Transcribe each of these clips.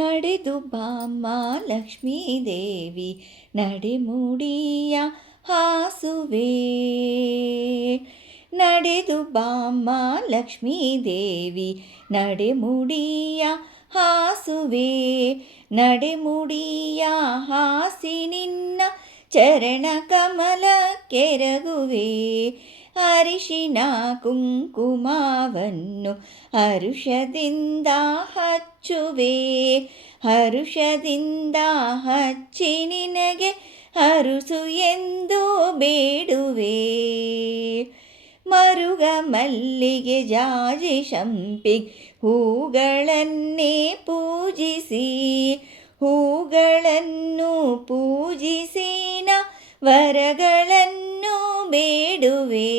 ನಡೆದು ಬಾಮ್ಮ ಲಕ್ಷ್ಮೀದೇವಿ ನಡೆಮುಡಿಯ ಹಾಸುವೆ. ನಡೆದು ಬಾಮ್ಮ ಲಕ್ಷ್ಮೀದೇವಿ ನಡೆಮುಡಿಯ ಹಾಸುವೆ. ನಡೆಮುಡಿಯ ಹಾಸಿ ನಿನ್ನ ಚರಣ ಕಮಲ ಕೆರಗುವೆ. ಅರಿಶಿನ ಕುಂಕುಮವನ್ನು ಹರುಷದಿಂದ ಹಚ್ಚುವೆ. ಹರುಷದಿಂದ ಹಚ್ಚಿ ನಿನಗೆ ಹರುಸು ಎಂದು ಬೇಡುವೆ. ಮರುಗ ಮಲ್ಲಿಗೆ ಜಾಜಿ ಸಂಪಿಗೆ ಹೂಗಳನ್ನೇ ಪೂಜಿಸಿ. ಹೂಗಳನ್ನು ಪೂಜಿಸಿನ ವರಗಳನ್ನು ಬೇಡುವೆ.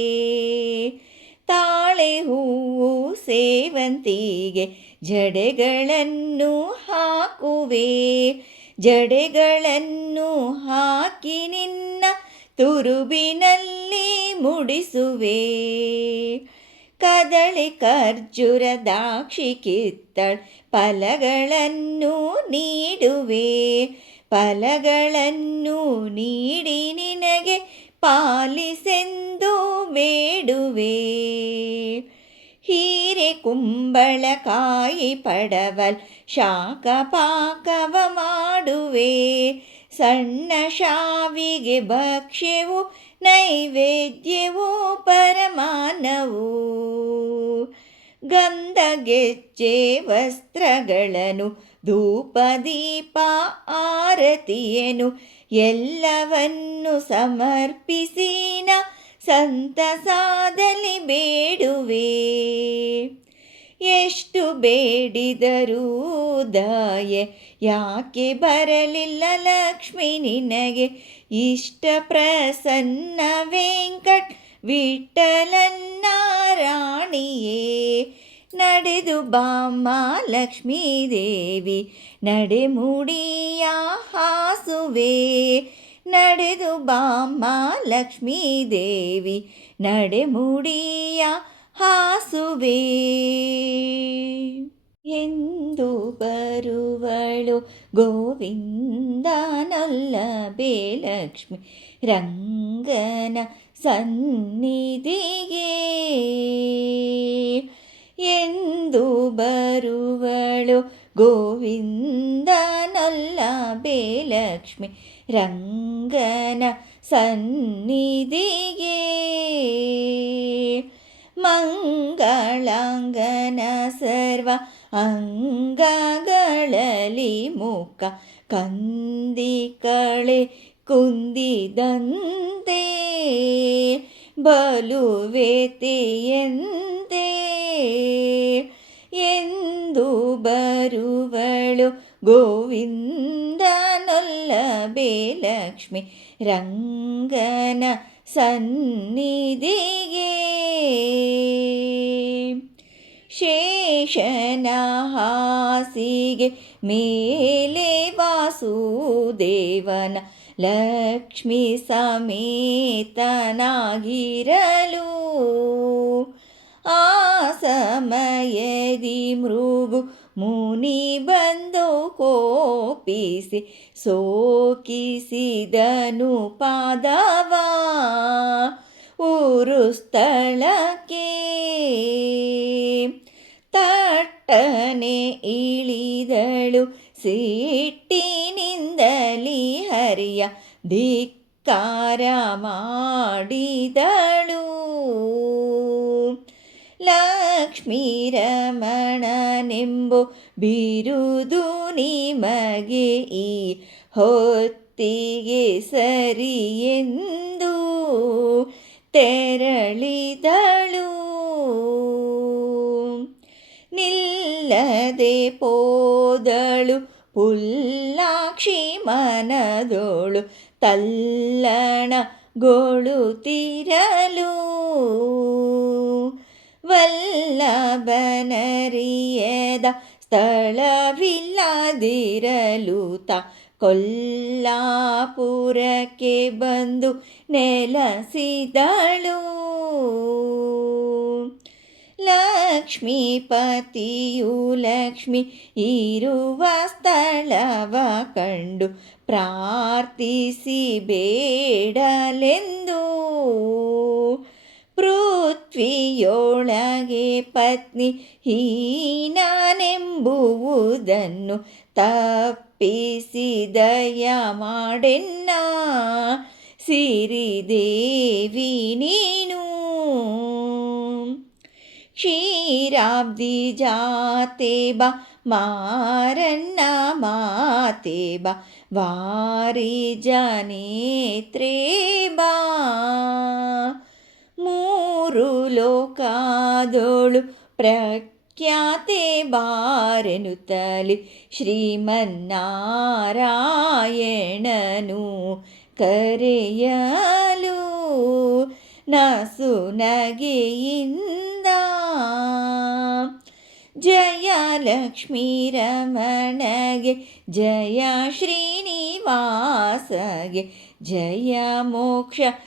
ತಾಳೆ ಹೂವು ಸೇವಂತಿಗೆ ಜಡೆಗಳನ್ನು ಹಾಕುವೆ. ಜಡೆಗಳನ್ನು ಹಾಕಿ ನಿನ್ನ ತುರುಬಿನಲ್ಲಿ ಮುಡಿಸುವೆ. ಕದಳಿ ಖರ್ಜೂರ ದಾಕ್ಷಿ ಕಿತ್ತಳೆ ಫಲಗಳನ್ನು ನೀಡುವೆ. ಫಲಗಳನ್ನು ನೀಡಿ ನಿನಗೆ ಪಾಲಿಸೆಂದು ಬೇಡುವೆ. ಹೀರೆ ಕುಂಬಳಕಾಯಿ ಪಡವಲ್ ಶಾಖ ಪಾಕವ ಮಾಡುವೆ. ಸಣ್ಣ ಶಾವಿಗೆ ಭಕ್ಷ್ಯವು ನೈವೇದ್ಯವು ಪರಮಾನವು. ಗಂಧ ಗೆಜ್ಜೆ ವಸ್ತ್ರಗಳನ್ನು ಧೂಪ ದೀಪ ಆರತಿಯೇನು ಎಲ್ಲವನ್ನು ಸಮರ್ಪಿಸಿನ ಸಂತಸಾದಲ್ಲಿ ಬೇಡುವೆ. ಎಷ್ಟು ಬೇಡಿದರೂ ದಯೆ ಯಾಕೆ ಬರಲಿಲ್ಲ ಲಕ್ಷ್ಮಿ ನಿನಗೆ. ಇಷ್ಟ ಪ್ರಸನ್ನ ವೆಂಕಟ್ ವಿಠಲನ್ನ ರಾಣಿಯೇ. ನಡೆದು ಬಾಮ್ಮ ಲಕ್ಷ್ಮೀದೇವಿ ನಡೆಮುಡಿಯ ಹಾಸುವೆ. ನಡೆದು ಬಾಮ್ಮ ಲಕ್ಷ್ಮೀದೇವಿ ನಡೆಮುಡಿಯ ಹಾಸುವೆ. ಎಂದು ಬರುವಳು ಗೋವಿಂದನಲ್ಲವೇ ಲಕ್ಷ್ಮಿ ರಂಗನ ಸನ್ನಿಧಿಗೆ. ಎಂದು ಬರುವಳು ಗೋವಿಂದನಲ್ಲವೇ ಲಕ್ಷ್ಮಿ ರಂಗನ ಸನ್ನಿಧಿಗೆ. ಮಂಗಳಾಂಗನ ಸರ್ವ ಅಂಗಗಳಲ್ಲಿ ಮುಖ ಕಂದಿ ಕಳೆ ಕುಂದಿದಂತೆ ಬಲುವೆತೆಯಂತೆ. ಎಂದು ಬರುವಳು ಗೋವಿಂದನಲ್ಲವೇ ಲಕ್ಷ್ಮಿ ರಂಗನ ಸನ್ನಿಧಿಗೆ. ಶೇಷನ ಹಾಸಿಗೆ ಮೇಲೆ ವಾಸುದೇವನ ಲಕ್ಷ್ಮಿ ಸಮೇತನಾಗಿರಲು. ಆ ಸಮಯದಿ ಮೃಗು ಮುನಿ ಬಂದು ಕೋಪಿಸಿ ಸೋಕಿಸಿದನು ಪಾದವ ಊರು ಸ್ಥಳಕ್ಕೆ. ತಟ್ಟನೆ ಇಳಿದಳು ಸಿಟ್ಟಿನಿಂದಲಿ ಹರಿಯ ಧಿಕ್ಕಾರ ಮಾಡಿದಳು. ಲಕ್ಷ್ಮೀ ರಮಣನೆಂಬು ಬಿರುದು ನಿಮಗೆ ಈ ಹೊತ್ತಿಗೆ ಸರಿಯೆಂದು ತೆರಳಿದಳು. ನಿಲ್ಲದೆ ಪೋದಳು ಪುಲ್ಲಾಕ್ಷಿ ಮನದೋಳು ತಲ್ಲಣಗೊಳ್ಳುತ್ತಿರಲು. ವಲ್ಲಭನರಿಯದ ಸ್ಥಳವಿಲ್ಲದಿರಲು ತ ಕೊಲ್ಲಾಪುರಕ್ಕೆ ಬಂದು ನೆಲೆಸಿದಳು. ಲಕ್ಷ್ಮೀಪತಿಯು ಲಕ್ಷ್ಮಿ ಇರುವ ಸ್ಥಳವ ಕಂಡು ಪ್ರಾರ್ಥಿಸಿ ಬೇಡಲೆಂದು ಪೃಥ್ವಿಯೊಳಗೆ ಪತ್ನಿ ಹೀನನೆಂಬುವುದನ್ನು ತಪ್ಪಿಸಿ ದಯ ಮಾಡೆನ್ನ ಸಿರಿದೇವಿ ನೀನು. ಕ್ಷೀರಾಬ್ಧಿ ಜಾತೆ ಬಾ ಮಾರನ್ನ ಮಾತೆ ಬಾ ವಾರಿ ಜನೇತ್ರೇ ಬಾ. ಮೂರು ಲೋಕದೋಳು ಪ್ರಖ್ಯಾತೆ ಬಾರೆನುತ್ತಲಿ ಶ್ರೀಮನ್ನಾರಾಯಣನು ಕರೆಯಲು ನಸು ನಗೆಯಿಂದ. ಜಯ ಲಕ್ಷ್ಮೀ ರಮಣಗೆ ಜಯ ಶ್ರೀನಿವಾಸಗೆ ಜಯ ಮೋಕ್ಷದಾಯಕಗೆ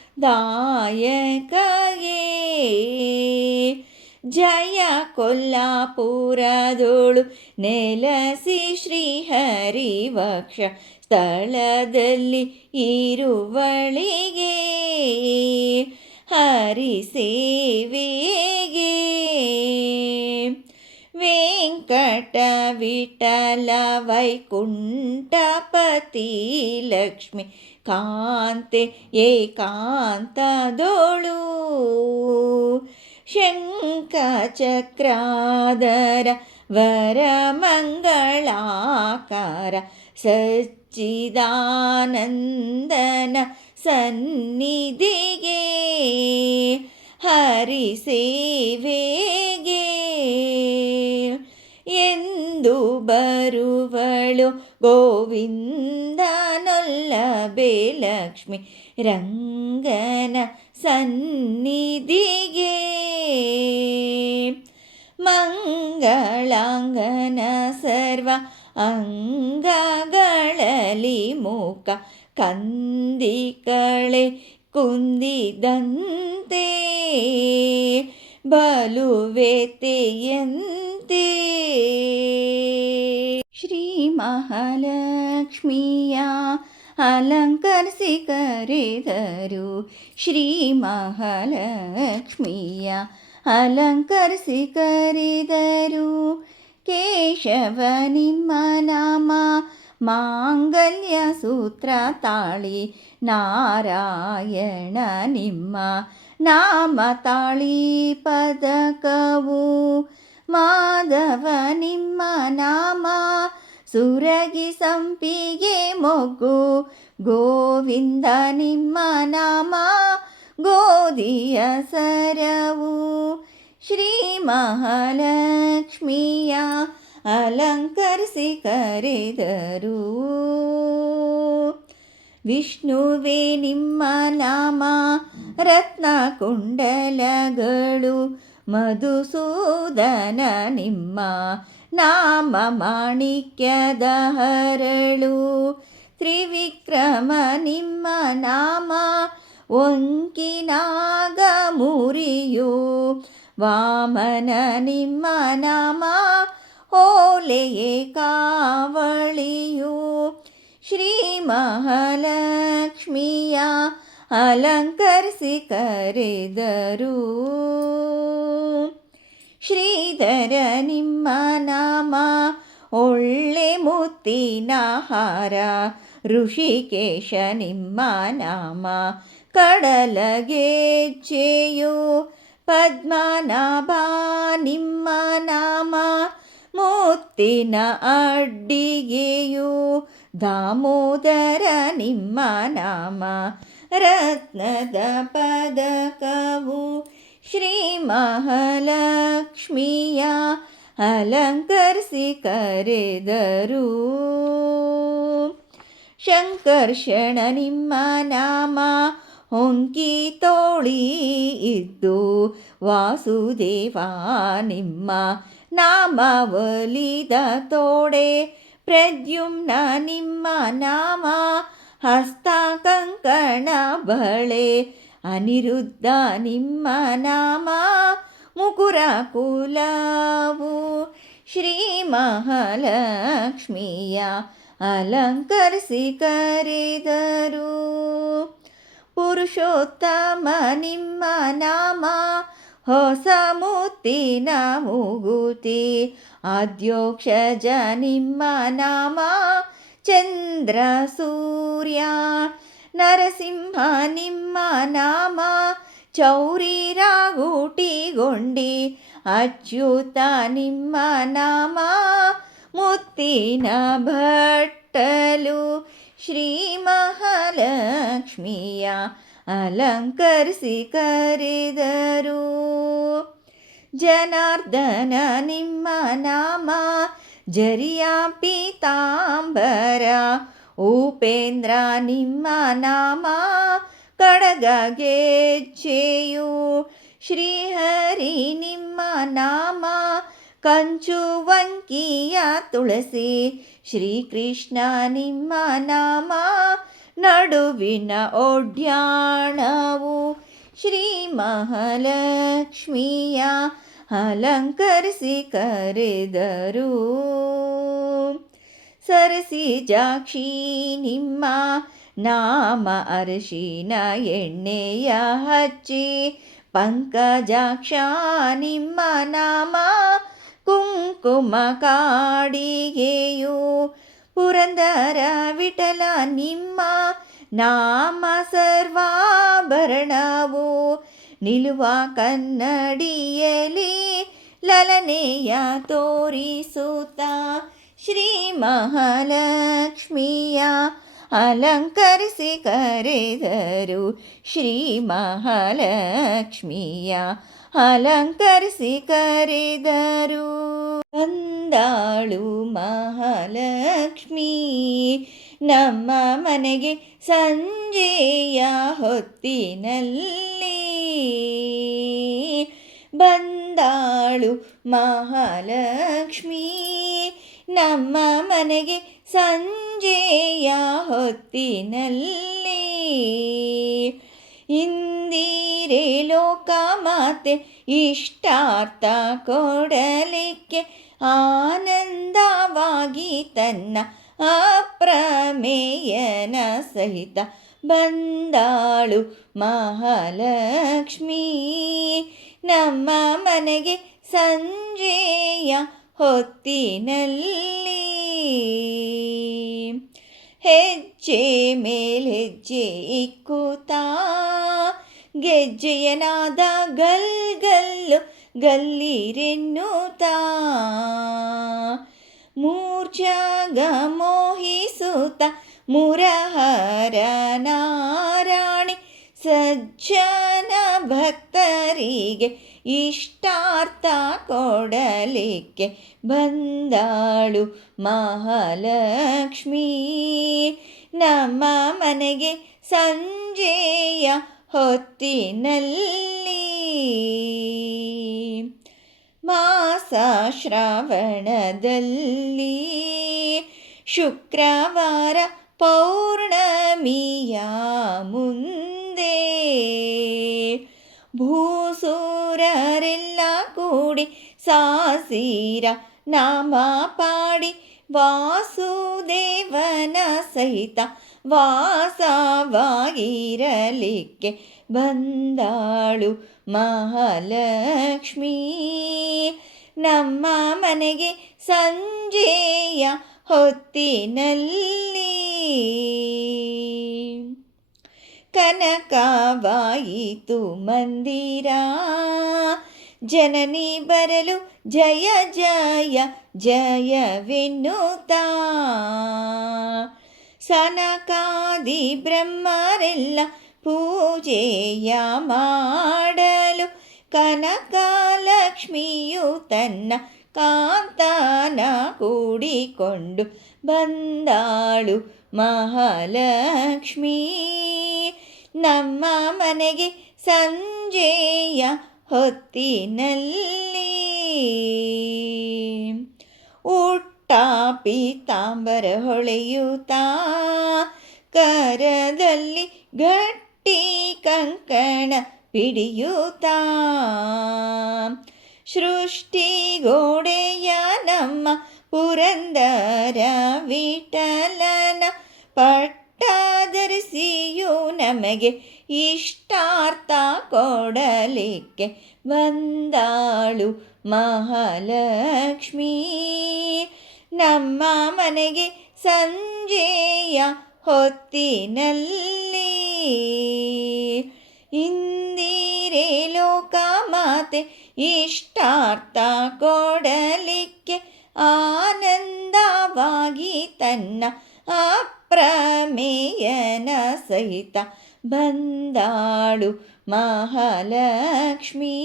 ಜಯ ಕೊಲ್ಲಾಪುರದೋಳು ನೆಲಸಿ ಶ್ರೀಹರಿವಕ್ಷ ಸ್ಥಳದಲ್ಲಿ ಇರುವಳಿಗೆ ಹರಿಸೇವೆಗೆ. ವೆಂಕಟ ವಿಠಲ ವೈಕುಂಠಪತಿ ಲಕ್ಷ್ಮಿ ಕಾಂತೆ ಏಕಾಂತದೋಳು ಶಂಖ ಚಕ್ರಾಧರ ವರಮಂಗಳಾಕಾರ ಸಚ್ಚಿದಾನಂದನ ಸನ್ನಿಧಿಗೆ ಹರಿಸೇವೆಗೆ ಎಂದು ಬರುವಳು ಗೋವಿಂದನೊಲ್ಲಬೆ ಲಕ್ಷ್ಮಿ ರಂಗನ ಸನ್ನಿಧಿಗೆ. ಮಂಗಳಾಂಗನ ಸರ್ವ ಅಂಗಗಳಲ್ಲಿ ಮುಖ ಕಂದಿಕಳೆ ಕುಂದಿದಂತೆ ಬಲುವೆತೆಯಂತೆ. ಶ್ರೀ ಮಹಾಲಕ್ಷ್ಮಿಯ ಅಲಂಕರಿಸಿ ಕರೆದರು ಶ್ರೀ ಮಹಾಲಕ್ಷ್ಮಿಯ ಅಲಂಕರಿಸಿ ಕರೆದರು. ಕೇಶವ ನಿಮ್ಮ ನಾಮ ಮಾಂಗಲ್ಯ ಸೂತ್ರ ತಾಳಿ ನಾರಾಯಣ ನಿಮ್ಮ ನಾಮ ತಾಳಿ ಪದಕವು ಮಾಧವ ನಿಮ್ಮ ನಾಮ ಸುರಗಿ ಸಂಪಿಗೆ ಮೊಗ್ಗು ಗೋವಿಂದ ನಿಮ್ಮ ನಾಮ ಗೋಧಿಯ ಸರವು. ಶ್ರೀ ಮಹಾಲಕ್ಷ್ಮಿಯ ಅಲಂಕರಿಸಿ ಕರೆದರು. ವಿಷ್ಣುವೇ ನಿಮ್ಮ ನಾಮ ರತ್ನ ಕುಂಡಲಗಳು ಮಧುಸೂದನ ನಿಮ್ಮ ನಾಮ ಮಾಣಿಕ್ಯದ ಹರಳು. ತ್ರಿವಿಕ್ರಮ ನಿಮ್ಮ ನಾಮ ಒಂಕಿನಾಗ ಮುರಿಯು ವಾಮನ ನಿಮ್ಮ ನಾಮ ಓಲೆಯೇ ಕಾವಳಿಯು. ಶ್ರೀ ಮಹಾಲಕ್ಷ್ಮಿಯ ಅಲಂಕರಿಸಿ ಕರೆದರು. ಶ್ರೀಧರ ನಿಮ್ಮ ನಾಮ ಒಳ್ಳೆ ಮುತ್ತಿನ ಹಾರ ಋಷಿಕೇಶ ನಿಮ್ಮ ನಾಮ ಕಡಲಗೆಜ್ಜೆಯು ಪದ್ಮನಾಭ ನಿಮ್ಮ ನಾಮ ಮುತ್ತಿನ ಅಡ್ಡಿಗೆಯು ದಾಮೋದರ ನಿಮ್ಮ ನಾಮ ರತ್ನದ ಪದಕವು. ಶ್ರೀ ಮಹಾಲಕ್ಷ್ಮಿಯ ಅಲಂಕರಿಸಿ ಕರೆದರು. ಶಂಕರ್ಷಣ ನಿಮ್ಮ ನಾಮ ಹೊಂಕಿ ತೋಳಿ ಇದ್ದು ವಾಸುದೇವ ನಿಮ್ಮ ನಾಮ ಒಲಿದ ತೋಡೆ ಪ್ರದ್ಯುಮ್ನ ನಿಮ್ಮ ನಾಮ ಹಸ್ತ ಕಂಕಣ ಬಳೆ ಅನಿರುದ್ಧ ನಿಮ್ಮ ನಾಮ ಮುಕುರ ಕುಲವು ಶ್ರೀ ಮಹಾಲಕ್ಷ್ಮಿಯ ಅಲಂಕರಿಸಿ ಕರೆದರು. ಪುರುಷೋತ್ತಮ ನಿಮ್ಮ ನಾಮ ಹೊಸ ಮುತ್ತಿನ ಮೂಗುತಿ, ಆದ್ಯೋಕ್ಷಜ ನಿಮ್ಮ ನಾಮ ಚಂದ್ರ ಸೂರ್ಯ, ನರಸಿಂಹ ನಿಮ್ಮ ನಾಮ ಚೌರಿ ರಾಗುಟಿಗೊಂಡಿ, ಅಚ್ಯುತ ನಿಮ್ಮ ನಾಮ ಮುತ್ತಿನ ಭಟ್ಟಲು. ಶ್ರೀ ಮಹಾಲಕ್ಷ್ಮಿಯ ಅಲಂಕರಿಸಿ ಕರೆದರು. ಜನಾರ್ದನ ನಿಮ್ಮ ನಾಮ ಜರಿಯ ಪೀತಾಂಬರ, ಉಪೇಂದ್ರ ನಿಮ್ಮ ನಾಮ ಕಡಗ ಗೆಜ್ಜೆಯು, ಶ್ರೀಹರಿ ನಿಮ್ಮ ನಾಮ ಕಂಚುವಂಕಿಯ ತುಳಸಿ, ಶ್ರೀಕೃಷ್ಣ ನಿಮ್ಮ ನಾಮ ನಡುವಿನ ಒಡ್ಯಾಣವು. ಶ್ರೀ ಮಹಾಲಕ್ಷ್ಮಿಯ ಅಲಂಕರಿಸಿ ಕರೆದರು. ಸರಸಿಜಾಕ್ಷಿ ನಿಮ್ಮ ನಾಮ ಅರಶಿನ ಎಣ್ಣೆಯ ಹಚ್ಚಿ, ಪಂಕಜಾಕ್ಷ ನಿಮ್ಮ ನಾಮ ಕುಂಕುಮ ಕಾಡಿಗೆಯು, ಪುರಂದರ ವಿಠಲ ನಿಮ್ಮ ನಾಮ ಸರ್ವಾಭರಣವು, ನಿಲುವ ಕನ್ನಡಿಯಲಿ ಲಲನೆಯ ತೋರಿಸುತ್ತ, ಶ್ರೀ ಮಹಾಲಕ್ಷ್ಮಿಯ ಅಲಂಕರಿಸಿ ಕರೆದರು. ಶ್ರೀ ಮಹಾಲಕ್ಷ್ಮಿಯ ಅಲಂಕರಿಸಿ ಕರೆದರು. ಬಂದಾಳು ಮಹಾಲಕ್ಷ್ಮಿ ನಮ್ಮ ಮನೆಗೆ ಸಂಜೆಯ ಹೊತ್ತಿನಲ್ಲಿ, ಬಂದಾಳು ಮಹಾಲಕ್ಷ್ಮಿ ನಮ್ಮ ಮನೆಗೆ ಸಂಜೆಯ ಹೊತ್ತಿನಲ್ಲಿ. ಇಂದಿರೆ ಲೋಕ ಮಾತೆ ಇಷ್ಟಾರ್ಥ ಕೊಡಲಿಕ್ಕೆ, ಆನಂದವಾಗಿ ತನ್ನ ಅಪ್ರಮೇಯನ ಸಹಿತ ಬಂದಾಳು ಮಹಾಲಕ್ಷ್ಮಿ ನಮ್ಮ ಮನೆಗೆ ಸಂಜೆಯ ಹೊತ್ತಿನಲ್ಲಿ. ಹೆಜ್ಜೆ ಮೇಲೆಜ್ಜೆ ಇಕ್ಕುತ್ತಾ, ಗೆಜ್ಜೆಯನಾದ ಗಲ್ಗಲ್ಲು ಗಲ್ಲಿರೆನ್ನುತ್ತಾ, ಮೂರ್ಛಾಗ ಮೋಹಿಸುತ್ತ ಮುರಹರ ನಾರಾಣಿ, ಸಜ್ಜನ ಭಕ್ತರಿಗೆ ಇಷ್ಟಾರ್ಥ ಕೊಡಲಿಕ್ಕೆ ಬಂದಾಳು ಮಹಾಲಕ್ಷ್ಮಿ ನಮ್ಮ ಮನೆಗೆ ಸಂಜೆಯ ಹೊತ್ತಿನಲ್ಲಿ. ಮಾಸ ಶ್ರಾವಣದಲ್ಲಿ ಶುಕ್ರವಾರ ಪೌರ್ಣಮಿಯ ಮುಂದೆ, ಭೂಸೂರರೆಲ್ಲ ಕೂಡಿ ಸಾಸಿರ ನಾಮ ಪಾಡಿ, ವಾಸುದೇವನ ಸಹಿತ ವಾಸವಾಗಿರಲಿಕ್ಕೆ ಬಂದಾಳು ಮಹಾಲಕ್ಷ್ಮಿ ನಮ್ಮ ಮನೆಗೆ ಸಂಜೆಯ ಹೊತ್ತಿನಲ್ಲಿ. ಕನಕವಾಯಿತು ಮಂದಿರ ಜನನಿ ಬರಲು ಜಯ ಜಯ ಜಯವೆನ್ನುತ್ತಾ, ಸನಕಾದಿ ಬ್ರಹ್ಮರೆಲ್ಲ ಪೂಜೆಯ ಮಾಡಲು, ಕನಕಲಕ್ಷ್ಮಿಯು ತನ್ನ ಕಾಂತನ ಕೂಡಿಕೊಂಡು ಬಂದಾಳು ಮಹಾಲಕ್ಷ್ಮಿ ನಮ್ಮ ಮನೆಗೆ ಸಂಜೆಯ ಹೊತ್ತಿನಲ್ಲಿ. ಉಟ್ಟ ಪೀತಾಂಬರ ಹೊಳೆಯುತ್ತಾ, ಕರದಲ್ಲಿ ಗಟ್ಟಿ ಕಂಕಣ ಪಿಡಿಯುತ್ತಾ. ಸೃಷ್ಟಿಗೋಡೆಯ ನಮ್ಮ ಪುರಂದರ ವಿಠಲನ ಪಟ್ಟಾಧರಿಸಿಯೂ ನಮಗೆ ಇಷ್ಟಾರ್ಥ ಕೊಡಲಿಕ್ಕೆ ಬಂದಾಳು ಮಹಾಲಕ್ಷ್ಮೀ. ನಮ್ಮ ಮನೆಗೆ ಸಂಜೆಯ ಹೊತ್ತಿನಲ್ಲಿ ಇಂದಿರೆ ಲೋಕ ಮಾತೆ ಇಷ್ಟಾರ್ಥ ಕೊಡಲಿಕ್ಕೆ ಆನಂದವಾಗಿ ತನ್ನ ಅಪ್ರಮೇಯನ ಸಹಿತ ಬಂದಾಳು ಮಹಾಲಕ್ಷ್ಮೀ.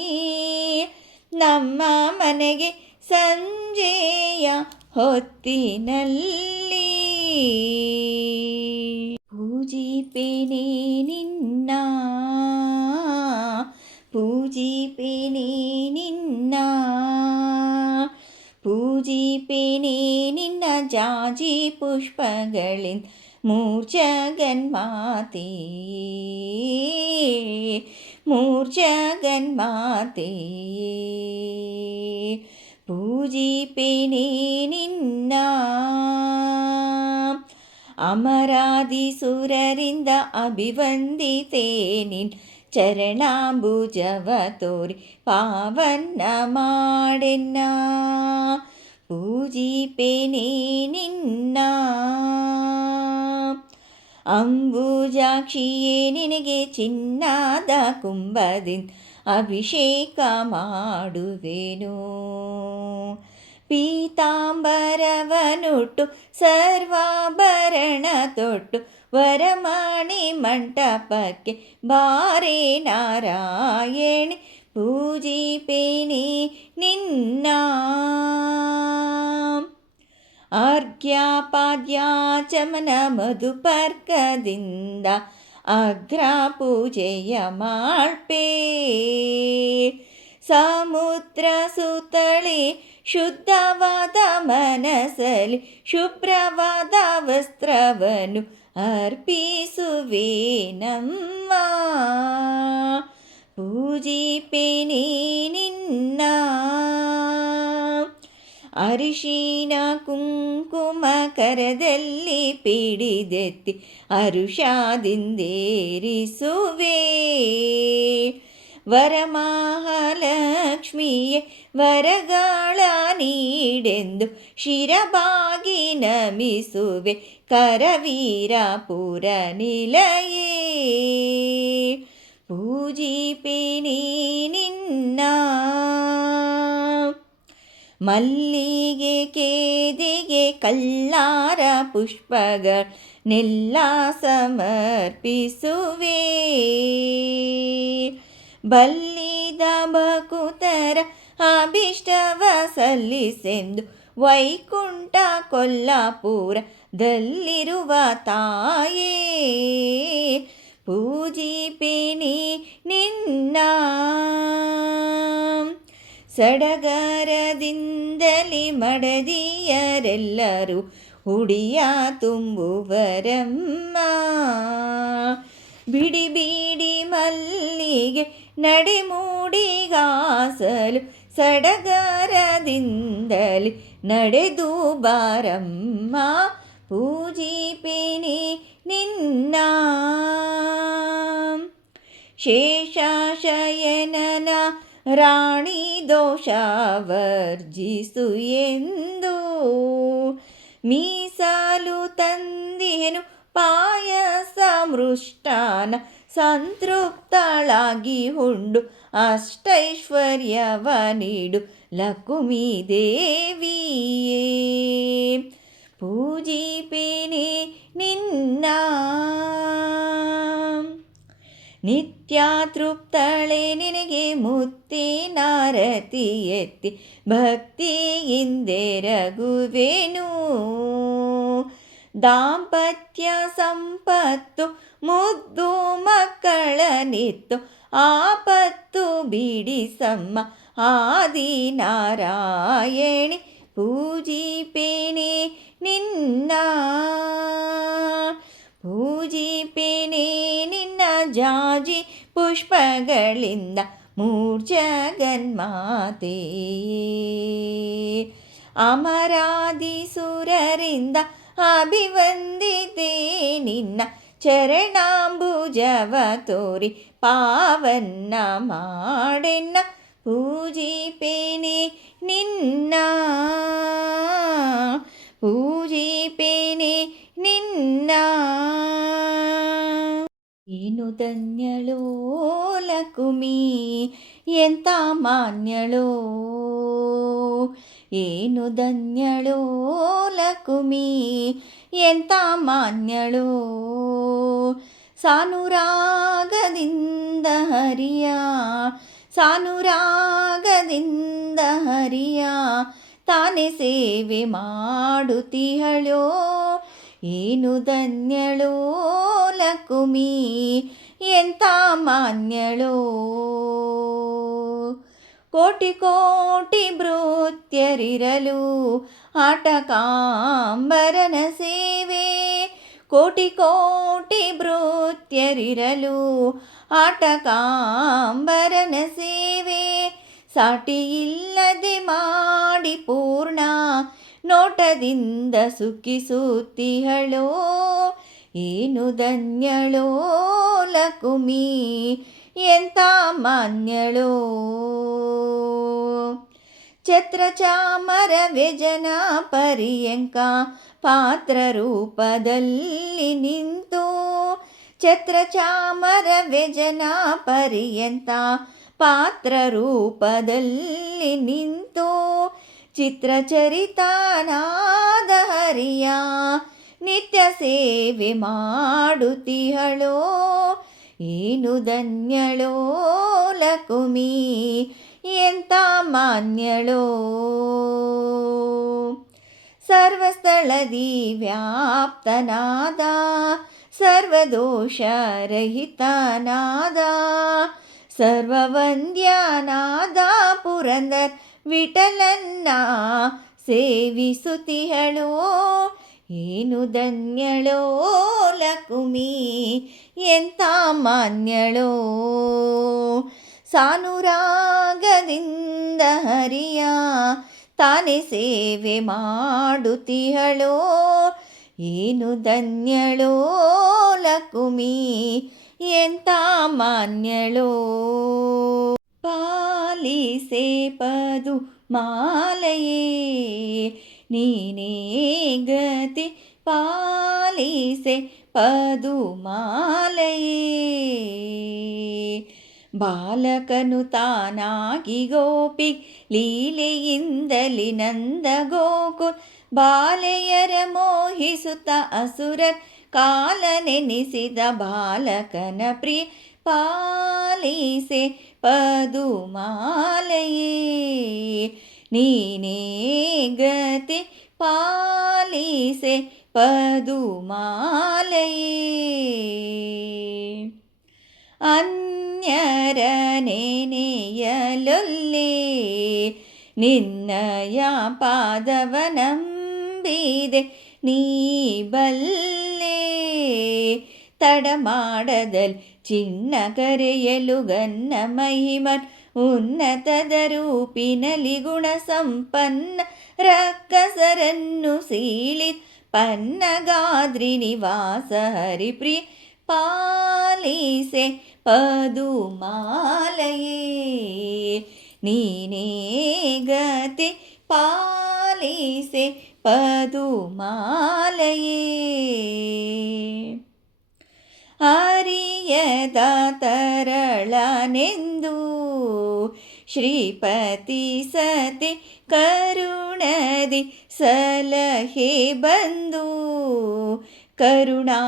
ನಮ್ಮ ಮನೆಗೆ ಸಂಜೆಯ ಹೊತ್ತಿನಲ್ಲಿ ಪೂಜಿಪೆನೆ ನಿನ್ನ, ಪೂಜಿಪೆನೆ ನಿನ್ನ, ಪೂಜಿಪೆನೆ ನಿನ್ನ ಜಾಜಿ ಪುಷ್ಪಗಳಿಂದ ಮೂರ್ಜಗನ್ಮಾತೆ, ಮೂರ್ಜಗನ್ಮಾತೆ. ಪೂಜಿಪೆನೆ ನಿನ್ನ ಅಮರಾದಿ ಸುರರಿಂದ ಅಭಿವಂದಿತೆ ನಿನ್ ಚರಣಾಂಬುಜವ ತೋರಿ ಪಾವನ ಮಾಡೆನ್ನ. ಪೂಜಿಪೆನೆ ನಿನ್ನ ಅಂಬುಜಾಕ್ಷಿಯೇ ನಿನಗೆ ಚಿನ್ನದ ಕುಂಭದಿಂದ ಅಭಿಷೇಕ ಮಾಡುವೆನು. ಪೀತಾಂಬರವನುಟ್ಟು ಸರ್ವಾಭರಣ ತೊಟ್ಟು ವರಮಣಿ ಮಂಟಪಕ್ಕೆ ಬಾರೆ ನಾರಾಯಣಿ. ಪೂಜಿಪೆನೆ ನಿನ್ನ ಅರ್ಘ್ಯಪಾದ್ಯಾಚಮನ ಮಧುಪರ್ಕದಿಂದ ಅಗ್ರ ಪೂಜೆಯ ಮಾಳ್ಪೆ. ಸಮುದ್ರ ಸುತ್ತಳೆ ಶುದ್ಧವಾದ ಮನಸಲಿ ಶುಭ್ರವಾದ ವಸ್ತ್ರವನ್ನು ಅರ್ಪಿಸುವೆ ನಮ್ಮ. ಪೂಜಿಪೆನೆ ನಿನ್ನ ಅರಿಶಿನ ಕುಂಕುಮ ಕರದಲ್ಲಿ ಪಿಡಿದೆತ್ತಿ ಅರುಷಾದಿಂದೇರಿಸುವೆ. ವರಮಹಾಲಕ್ಷ್ಮಿಯೇ ವರಗಳ ನೀಡೆಂದು ಶಿರಬಾಗಿ ನಮಿಸುವೆ. ಕರವೀರಪುರ ನಿಲಯೇ ಪೂಜಿಪೆನೆ ನಿನ್ನ ಮಲ್ಲಿಗೆ ಕೇದಿಗೆ ಕಳ್ಳಾರ ಪುಷ್ಪಗಳನ್ನೆಲ್ಲ ಸಮರ್ಪಿಸುವೆ. ಬಲ್ಲಿದ ಭಕುತರ ಅಭಿಷ್ಟವ ಸಲ್ಲಿಸೆಂದು ವೈಕುಂಠ ಕೊಲ್ಲಾಪುರದಲ್ಲಿರುವ ತಾಯೇ. ಪೂಜಿಪೆನೆ ನಿನ್ನ ಸಡಗರದಿಂದಲೇ ಮಡದಿಯರೆಲ್ಲರೂ ಉಡಿಯ ತುಂಬುವರಮ್ಮ. ಬಿಡಿ ಬಿಡಿ ಮಲ್ಲಿಗೆ ನಡೆಮೂಡಿಗಾಸಲು ಸಡಗರದಿಂದಲೇ ನಡೆದು ಬಾರಮ್ಮ. ಪೂಜಿಪೆನೆ ನಿನ್ನ ಶೇಷಶಯನನ ರಾಣಿ ದೋಷವರ್ಜಿಸು ಎಂದು ಮೀಸಲು ತಂದಿಯೇನು ಪಾಯಸ ಮೃಷ್ಟಾನ ಸಂತೃಪ್ತಳಾಗಿ ಉಂಡು ಅಷ್ಟೈಶ್ವರ್ಯವ ನೀಡು ಲಕ್ಷ್ಮೀ ದೇವಿಯೇ. ಪೂಜಿಪೆನೆ ನಿನ್ನ ನಿತ್ಯ ತೃಪ್ತಳೆ ನಿನಗೆ ಮುತ್ತಿನಾರತಿ ಎತ್ತಿ ಭಕ್ತಿಯಿಂದೆರಗುವೆನು. ದಾಂಪತ್ಯ ಸಂಪತ್ತು ಮುದ್ದು ಮಕ್ಕಳನಿತ್ತು ಆಪತ್ತು ಬಿಡಿಸಮ್ಮ ಆದಿನಾರಾಯಣಿ. ಪೂಜಿಪೆನೆ ನಿನ್ನ ಪೂಜಿಪೆನೆ ನಿನ್ನ ಜಾಜಿ ಪುಷ್ಪ ಪುಷ್ಪಗಳಿಂದ ಮೂರ್ಜಗನ್ಮಾತೆ. ಅಮರಾದಿ ಸುರರಿಂದ ಅಭಿವಂದಿತೆ ನಿನ್ನ ಚರಣಾಂಬುಜವ ತೋರಿ ಪಾವನ್ನ ಮಾಡೆನ್ನ ಪೂಜಿಪೇನೆ ನಿನ್ನ ಪೂಜಿಪೇನೆ ನಿನ್ನ. ಏನು ಧನ್ಯಳೋ ಲಕುಮಿ ಎಂತ ಮಾನ್ಯಳೋ, ಏನು ಧನ್ಯಳೋ ಲಕುಮಿ ಎಂತ ಮಾನ್ಯಳೋ. ಸಾನುರಾಗದಿಂದ ಹರಿಯ ಸಾನುರಾಗದಿಂದ ಹರಿಯ ತಾನೇ ಸೇವೆ ಮಾಡುತ್ತಿಹಳೋ. ಏನು ಧನ್ಯಳೋ ಲಕುಮಿ ಎಂತ ಮಾನ್ಯಳೋ. ಕೋಟಿ ಕೋಟಿ ಭೃತ್ಯರಿರಲು ಆಟಕಾಂಬರನ ಸೇವೆ, ಕೋಟಿ ಕೋಟಿ ಭೃತ್ಯರಿರಲು ಆಟಕಾಂಬರನ ಸೇವೆ. ಸಾಟಿಯಿಲ್ಲದೆ ಮಾಡಿ ಪೂರ್ಣ ನೋಟದಿಂದ ಸುಖಿಸುತ್ತಿಹಳೋ. ಏನು ಧನ್ಯಳೋ ಲಕುಮಿ ಎಂತ ಮಾನ್ಯಳೋ. ಛತ್ರ ಚಾಮರ ವ್ಯಜನ ಪರ್ಯಂಕ ಪಾತ್ರ ರೂಪದಲ್ಲಿ ನಿಂತು, ಛತ್ರ ಚಾಮರ ವ್ಯಜನ ಪರ್ಯಂತ ಪಾತ್ರ ರೂಪದಲ್ಲಿ ನಿಂತು. ಚಿತ್ರಚರಿತನಾದ ಹರಿಯ ನಿತ್ಯ ಸೇವೆ ಮಾಡುತ್ತಿಹಳೋ. ಏನು ಧನ್ಯಳೋ ಲಕುಮಿ ಎಂತ ಮಾನ್ಯಳೋ. ಸರ್ವಸ್ಥಳದಿ ವ್ಯಾಪ್ತನಾದ ಸರ್ವದೋಷರಹಿತನಾದ ಸರ್ವವಂದ್ಯನಾದ ಪುರಂದರ ವಿಠಲನ್ನ ಸೇವಿಸುತ್ತಿಹಳೋ. ಏನು ಧನ್ಯಳೋ ಲಕುಮಿ ಎಂತ ಮಾನ್ಯಳೋ. ಸಾನುರಾಗದಿಂದ ಹರಿಯ ತಾನೇ ಸೇವೆ ಮಾಡುತ್ತಿಹಳೋ. ಏನು ಧನ್ಯಳೋ ಲಕುಮಿ ಎಂತ ಮಾನ್ಯಳೋ. ಪಾಲಿಸೆ ಪದು ಮಾಲಯೇ ನೀನೇ ಗತಿ, ಪಾಲಿಸೆ ಪದು ಮಾಲಯೇ. ಬಾಲಕನು ತಾನಾಗಿ ಗೋಪಿ ಲೀಲೆಯಿಂದಲಿ ನಂದ ಗೋಕುಲ್, ಬಾಲೆಯರ ಮೋಹಿಸುತ್ತ ಅಸುರರ್ ಕಾಲ ನೆನೆಸಿದ ಬಾಲಕನ ಪ್ರಿಯ. ಪಾಲಿಸೆ ಪದು ಮಾಲಯೇ ನೀನೇ ಗತಿ, ಪಾಲಿಸೆ ಪದು ಮಾಲಯೇ. ಅನ್ಯರ ನೆನೆಯಲೊಲ್ಲೆ ನಿನ್ನಯ ಪಾದವನಂಬಿದೆ ನೀ ಬಲ್ಲೆ. ತಡ ಮಾಡದಲ್ ಚಿನ್ನ ಕರೆಯಲು ಗನ್ನ ಮಹಿಮನ್, ಉನ್ನತದ ರೂಪಿನಲ್ಲಿ ಗುಣ ಸಂಪನ್ನ ರಕ್ಕಸರನ್ನು ಸೀಳಿತ್ ಪನ್ನಗಾದ್ರಿ ನಿವಾಸ ಹರಿಪ್ರಿಯ. ಪಾಲಿಸೆ ಪದು ಮಾಲಯೇ ನೀನೇ ಗತಿ, ಪಾಲಿಸೆ ಪದು ಮಾಲಯೇ. ಹರಿಯದ ತರಳನೆಂದು ಶ್ರೀಪತಿ ಸತಿ ಕರುಣದಿ ಸಲಹೆ ಬಂದು, ಕರುಣಾ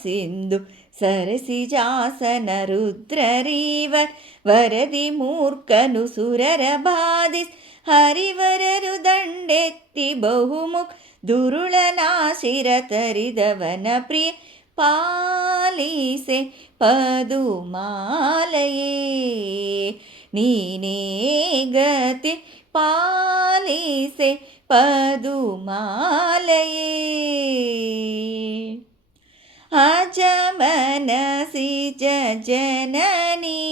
ಸಿಂಧು ಸರಸಿಜಾಸನ ರುದ್ರರೀವರ್ ವರದಿ ಮೂರ್ಖನು ಸುರರ ಬಾಧಿಸ್, ಹರಿವರರು ದಂಡೆತ್ತಿ ಬಹುಮುಖ ದುರುಳನಾಶಿರ ತರಿದವನ ಪ್ರಿಯ. ಪಾಲಿಸೆ ಪದು ಮಾಲಯೇ ನೀನೇ ಗತಿ, ಪಾಲಿಸೆ ಪದು ಮಾಲಯೇ. ಅಜಮನಸಿ ಜನನಿ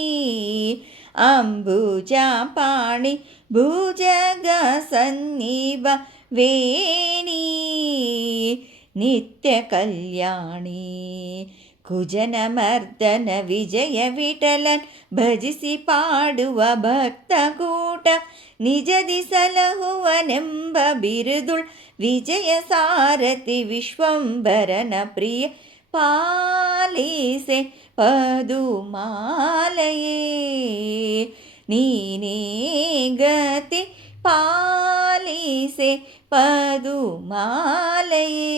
ಅಂಬುಜಪಾಣಿ ಭುಜಗ ಸನ್ನಿಭ ವೇಣಿ ನಿತ್ಯ ಕಲ್ಯಾಣಿ ಕುಜನ ಮರ್ದನ ವಿಜಯ ವಿಠಲನ್ ಭಜಿಸಿ ಪಾಡುವ ಭಕ್ತಕೂಟ ನಿಜದಿ ಸಲಹುವನೆಂಬ ಬಿರುದುಳ್ ವಿಜಯ ಸಾರಥಿ ವಿಶ್ವಂಬರನ ಪ್ರಿಯ ಪಾಲಿಸೆ ಪದುಮಾಲಯೇ ನೀನೇ ಗತಿ ಪಾಲಿಸೆ ಪದುಮಾಲಯೇ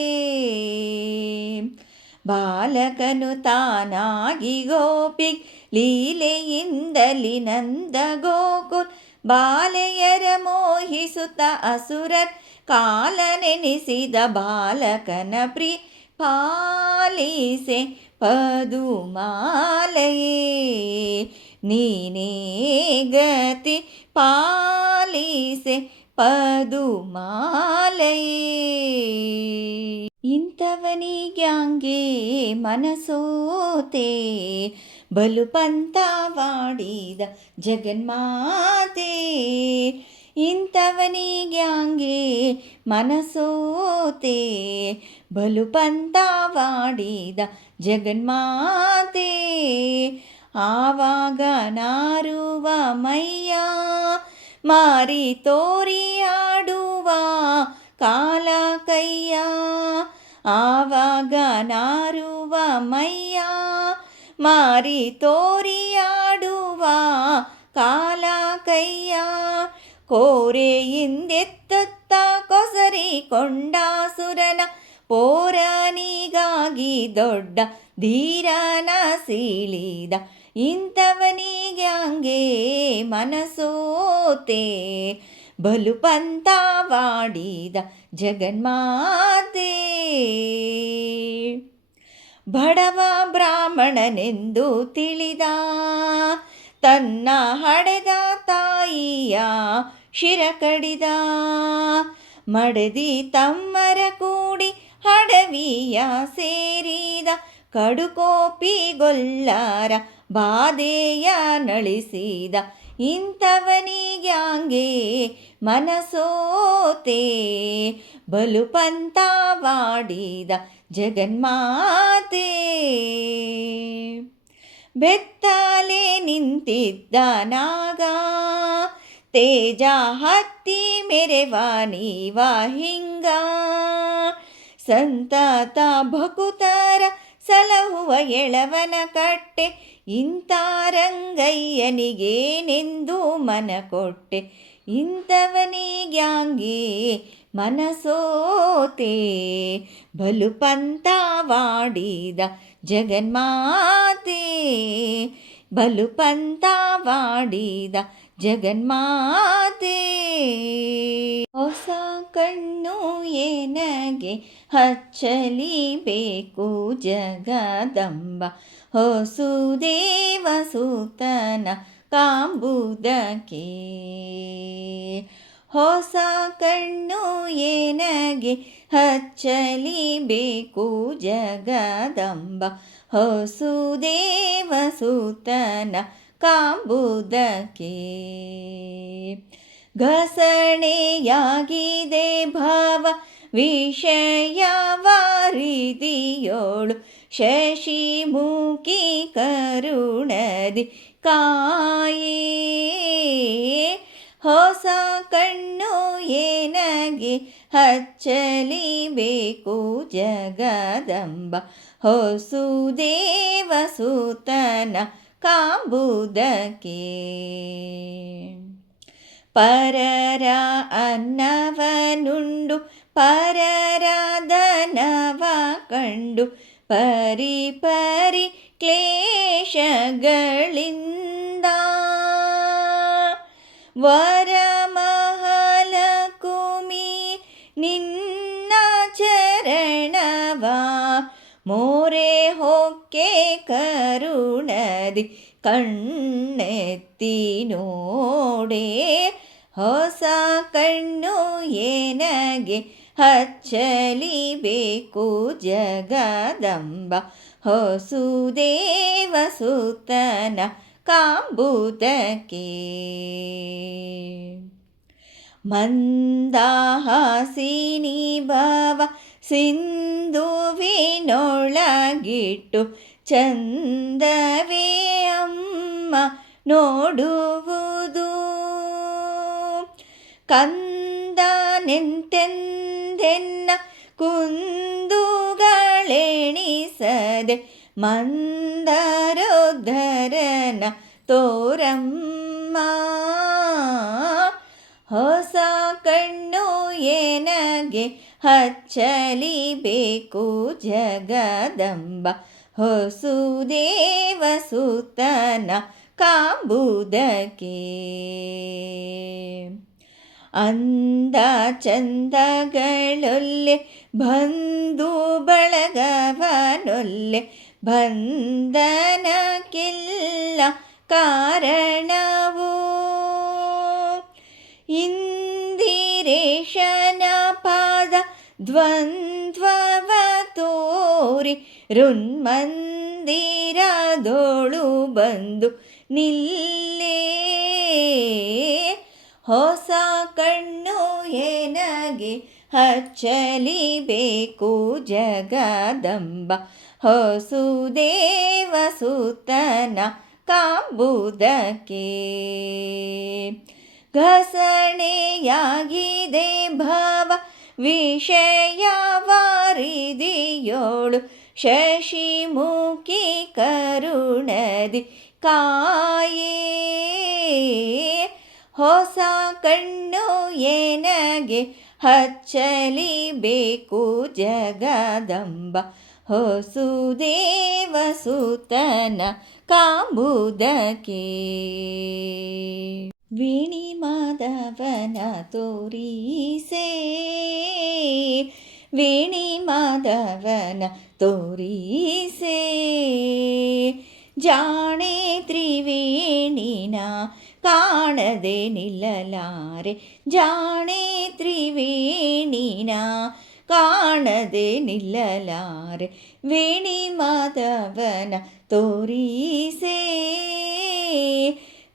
ಬಾಲಕನು ತಾನಾಗಿ ಗೋಪಿ ಲೀಲೆಯಿಂದಲಿ ನಂದ ಗೋಕುಲ್ ಬಾಲೆಯರ ಮೋಹಿಸುತ್ತ ಅಸುರರ್ ಕಾಲ ನೆನೆಸಿದ ಬಾಲಕನ ಪ್ರಿಯ ಪಾಲಿಸೆ ಪದುಮಾಲಯೇ ನೀನೇ ಗತಿ ಪಾಲಿಸೆ ಪದುಮಾಲಯೇ ಇಂಥವನಿಗ್ಯಾಂಗೆ ಮನಸೋತೆ ಬಲು ಪಂಥವಾಡಿದ ಜಗನ್ಮಾತೆ ಇಂಥವನಿಗ್ಯಾಂಗೆ ಮನಸೋತೆ ಬಲು ಪಂಥವಾಡಿದ ಜಗನ್ಮಾತೆ ಆವಾಗ ನಾರುವ ಮೈಯ ಮಾರಿ ತೋರಿ ಆಡುವ ಕಾಲ ಕೈಯ ಆವಾಗ ನಾರುವ ಮೈಯ ಮಾರಿ ತೋರಿ ಆಡುವ ಕಾಲ ಕೈಯ ಕೋರೆಯಿಂದೆತ್ತುತ್ತ ಕೊಸರಿಕೊಂಡಾಸುರನ ಪೋರನಿಗಾಗಿ ದೊಡ್ಡ ಧೀರನ ಸೀಳಿದ ಇಂಥವನಿಗ್ಯಾಂಗೆ ಮನಸೋತೆ ಬಲು ಪಂಥವಾಡಿದ ಜಗನ್ಮಾತೆ ಬಡವ ಬ್ರಾಹ್ಮಣನೆಂದು ತಿಳಿದ ತನ್ನ ಹಡೆದ ತಾಯಿಯ ಶಿರ ಕಡಿದ ಮಡದಿ ತಮ್ಮರ ಕೂಡಿ ಹಡವಿಯ ಸೇರಿದ ಕಡುಕೋಪಿಗೊಲ್ಲರ ಬಾಧೆಯ ನಳಿಸಿದ ಇಂಥವನಿಗ್ಯಾಂಗೆ ಮನಸೋತೆ ಬಲು ಪಂಥವಾಡಿದ ಜಗನ್ಮಾತೆ ಬೆತ್ತಲೆ ನಿಂತಿದ್ದ ನಾಗ ತೇಜ ಹತ್ತಿ ಮೆರೆವ ನೀವ ಹಿಂಗ ಸಂತತ ಭಕುತರ ಸಲಹುವ ಎಳವನ ಕಟ್ಟೆ ಇಂಥ ರಂಗಯ್ಯನಿಗೇನೆಂದು ಮನ ಕೊಟ್ಟೆ ಇಂಥವನಿಗ್ಯಾಂಗೆ ಮನಸೋತೆ ಬಲು ಪಂಥವಾಡಿದ ಜಗನ್ಮಾತೆ ಬಲು ಪಂಥವಾಡಿದ ಜಗನ್ಮಾತೆ ಹೊಸ ಕಣ್ಣು ಏನಗೆ ಹಚ್ಚಲಿಬೇಕು ಜಗದಂಬ ಹೊಸುದೇವ ಸೂತನ ಕಾಂಬುದಕ್ಕೆ ಹೊಸ ಕಣ್ಣು ಏನಗೆ ಹಚ್ಚಲಿಬೇಕು ಜಗದಂಬ ಹೊಸುದೇವ ಸೂತನ ಕಾಂಬುದಕ್ಕೆ ಘಸಣೆಯಾಗಿದೆ ಭಾವ ವಿಷಯವಾರಿದಿಯೋಳು ಶಶಿಮುಖಿ ಕರುಣದಿ ಕಾಯೇ ಹೊಸ ಕಣ್ಣು ಏನಗೆ ಹಚ್ಚಲಿಬೇಕು ಜಗದಂಬ ಹೊಸುದೇವ ಸೂತನ ಕಾಂಬುದಕ್ಕೆ ಪರರ ಅನ್ನವನುಂಡು ಪರರ ದನವ ಕಂಡು ಪರಿ ಪರಿ ಕ್ಲೇಶಗಳಿಂದ ವರಮಹಾಲಕುಮಿ ನಿನ್ನ ಚರಣವ ಮೋರೆ ಹೊಕ್ಕೆ ಕರುಣದಿ ಕಣ್ಣೆತ್ತಿ ನೋಡೆ ಹೊಸ ಕಣ್ಣು ಏನಗೆ ಹಚ್ಚಲಿಬೇಕು ಜಗದಂಬ ಹೊಸುದೇವ ಸೂತನ ಕಾಂಬುದಕ್ಕೆ. ಮಂದಹಾಸಿನಿ ಭವ ಸಿಂಧುವಿನೊಳಗಿಟ್ಟು ಚಂದವೇ ಅಮ್ಮ ನೋಡುವುದು. ಕಂದನೆಂತೆಂದೆನ್ನ ಕುಂದುಗಳೆಣಿಸದೆ ಮಂದರೋದ್ಧರನ ತೋರಮ್ಮ. ಹೊಸ ಕಣ್ಣು ಏನಗೆ ಹಚ್ಚಲಿಬೇಕು ಜಗದಂಬ ಹೊಸುದೇವ ಸುತನ ಕಾಂಬುದಕ್ಕೆ. ಅಂದ ಚಂದಗಳೊಲ್ಲೆ ಬಂಧು ಬಳಗವನೊಲ್ಲೆ ಬಂಧನಕ್ಕೆಲ್ಲ ಕಾರಣವು. ಇಂದಿರೇಶನ ಪಾದ ದ್ವಂದ್ವವ ತೋರಿ ಋನ್ಮಂದಿರದೋಳು ಬಂದು ನಿಲ್ಲೇ. ಹೊಸ ಕಣ್ಣು ಏನಗೆ ಹಚ್ಚಲಿಬೇಕು ಜಗದಂಬ ಹೊಸುದೇವ ಸುತನ ಕಾಂಬುದಕ್ಕೆ. ಘಸಣೆಯಾಗಿದೆ ಭವ ವಿಷಯವಾರಿದಿಯೋಳು ಶಶಿಮುಖಿ ಕರುಣದಿ ಕಾಯೇ. ಹೊಸ ಕಣ್ಣು ಏನಗೆ ಹಚ್ಚಲಿಬೇಕು ಜಗದಂಬ ಹೊಸುದೇವ ಸುತನ ಕಾಂಬುದಕ್ಕೆ. ವೇಣಿ ಮಾಧವನ ತೋರಿಸೆ ವೇಣಿ ಮಾಧವನ ತೋರಿಸೆ. ಜಾಣೆ ತ್ರಿವೇಣಿನ ಕಾಣದೆ ನಿಲ್ಲಲಾರೆ ಜಾಣೆ ತ್ರಿವೇಣಿನ ಕಾಣದೆ ನಿಲ್ಲಲಾರೆ. ವೇಣಿ ಮಾಧವನ ತೋರಿಸೆ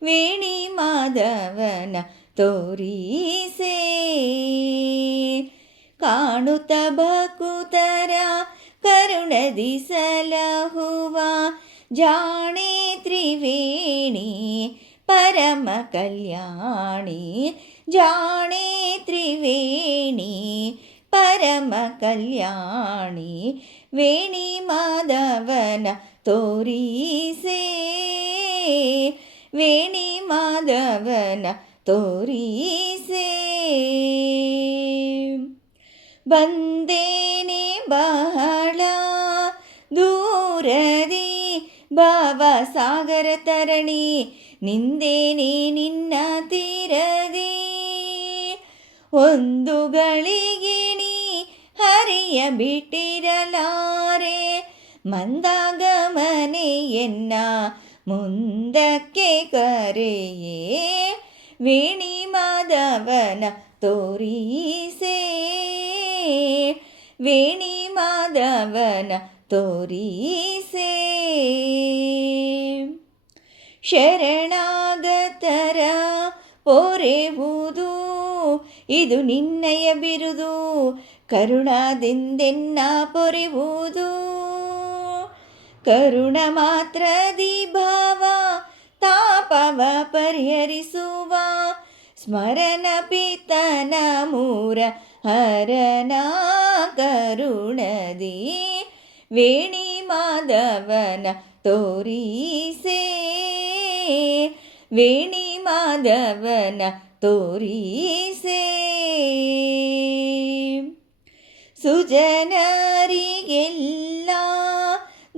ವೇಣಿ ಮಾಧವನ ತೋರಿಸೆ. ಕಾಣುತ್ತ ಭಕುತರ ಕರುಣದಿ ಸಲಹುವ ಜಾಣೆ ತ್ರಿವೇಣಿ ಪರಮ ಕಲ್ಯಾಣಿ. ಜಾಣೆ ತ್ರಿವೇಣಿ ಪರಮ ಕಲ್ಯಾಣಿ. ವೇಣಿ ಮಾಧವನ ತೋರಿಸೆ ವೇಣಿ ಮಾಧವನ ತೋರಿಸೆ. ಬಂದೇನೆ ಬಹಳ ದೂರದಿ ಭವಸಾಗರ ತರಣಿ ನಿಂದೇನೆ ನಿನ್ನ ತೀರದಿ. ಒಂದು ಗಳಿಗೆ ನೀ ಹರಿಯ ಬಿಟ್ಟಿರಲಾರೆ ಮಂದಾಗಮನೆಯನ್ನ ಮುಂದಕ್ಕೆ ಕರೆಯೇ. ವೇಣಿ ಮಾಧವನ ತೋರಿಸೆ ವೇಣಿ ಮಾಧವನ ತೋರಿಸೆ. ಶರಣಾಗತರ ಪೊರೆವುದು ಇದು ನಿನ್ನಯ ಬಿರುದು ಕರುಣಾದಿಂದೆನ್ನ ಪೊರೆವುದು. ಕರುಣ ಮಾತ್ರದಿ ಭಾವ ತಾಪವ ಪರಿಹರಿಸುವ ಸ್ಮರಣ ಪಿತನ ಮೂರ ಹರನ ಕರುಣದಿ. ವೇಣಿ ಮಾಧವನ ತೋರಿಸೆ ವೇಣಿ ಮಾಧವನ ತೋರಿಸೆ. ಸುಜನರಿಗೆಲ್ಲ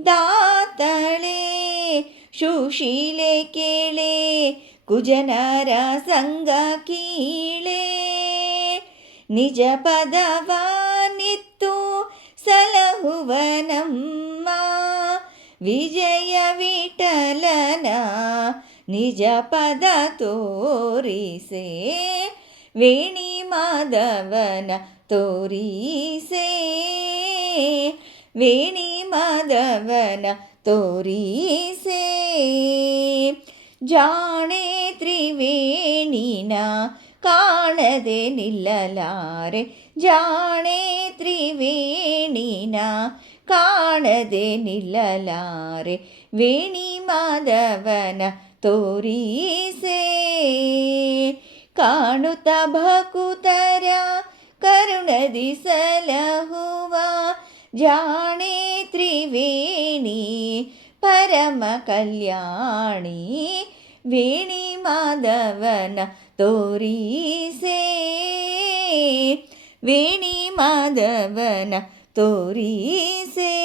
ದಾತಳೆ ಸುಶೀಲೆ ಕೇಳೆ ಕುಜನರ ಸಂಗ ಕೀಳೆ. ನಿಜ ಪದವ ನಿತ್ತು ಸಲಹುವನಮ್ಮ ವಿಜಯ ವಿಠಲನ ನಿಜ ಪದ ತೋರಿಸೆ. ವೇಣಿ ಮಾಧವನ ತೋರಿಸೆ ವೇಣಿ ಮಾಧವನ ತೋರಿಸೆ. ಜಾಣೆ ತ್ರಿವೇಣಿನ ಕಾಣದೆ ನಿಲ್ಲಲಾರೆ, ಜಾಣೆ ತ್ರಿವೇಣಿನ ಕಾಣದೆ ನಿಲ್ಲಲಾರೆ, ವೇಣಿ ಮಾಧವನ ತೋರಿಸೆ. ಕಾಣುತ್ತ ಭಕುತರ ಕರುಣದಿ ಸಲಹುವ ಜಾಣೆ ತ್ರಿವೇಣಿ ಪರಮ ಕಲ್ಯಾಣಿ, ವೇಣಿ ಮಾಧವನ ತೋರಿಸೆ, ವೇಣಿ ಮಾಧವನ ತೋರಿಸೆ.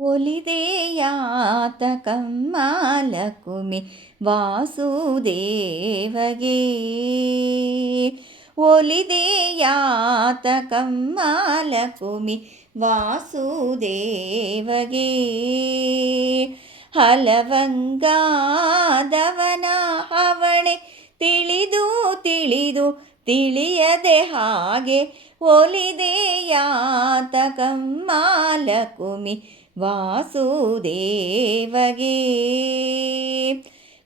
ಒಲಿದೆಯಾತ ಕಮ್ಮಾಲಕುಮಿ ವಾಸುದೇವಗೆ, ಒಲಿದೆಯಾತ ಕಮ್ಮಾಲಕುಮಿ ವಾಸುದೇವಗೆ. ಹಲವಂಗಾದವನ ಹವಣೆ ತಿಳಿದು ತಿಳಿದು ತಿಳಿಯದೆ ಹಾಗೆ, ಒಲಿದೆಯಾತ ಕಮ್ಮಾಲಕುಮಿ ವಾಸುದೇವಗೆ.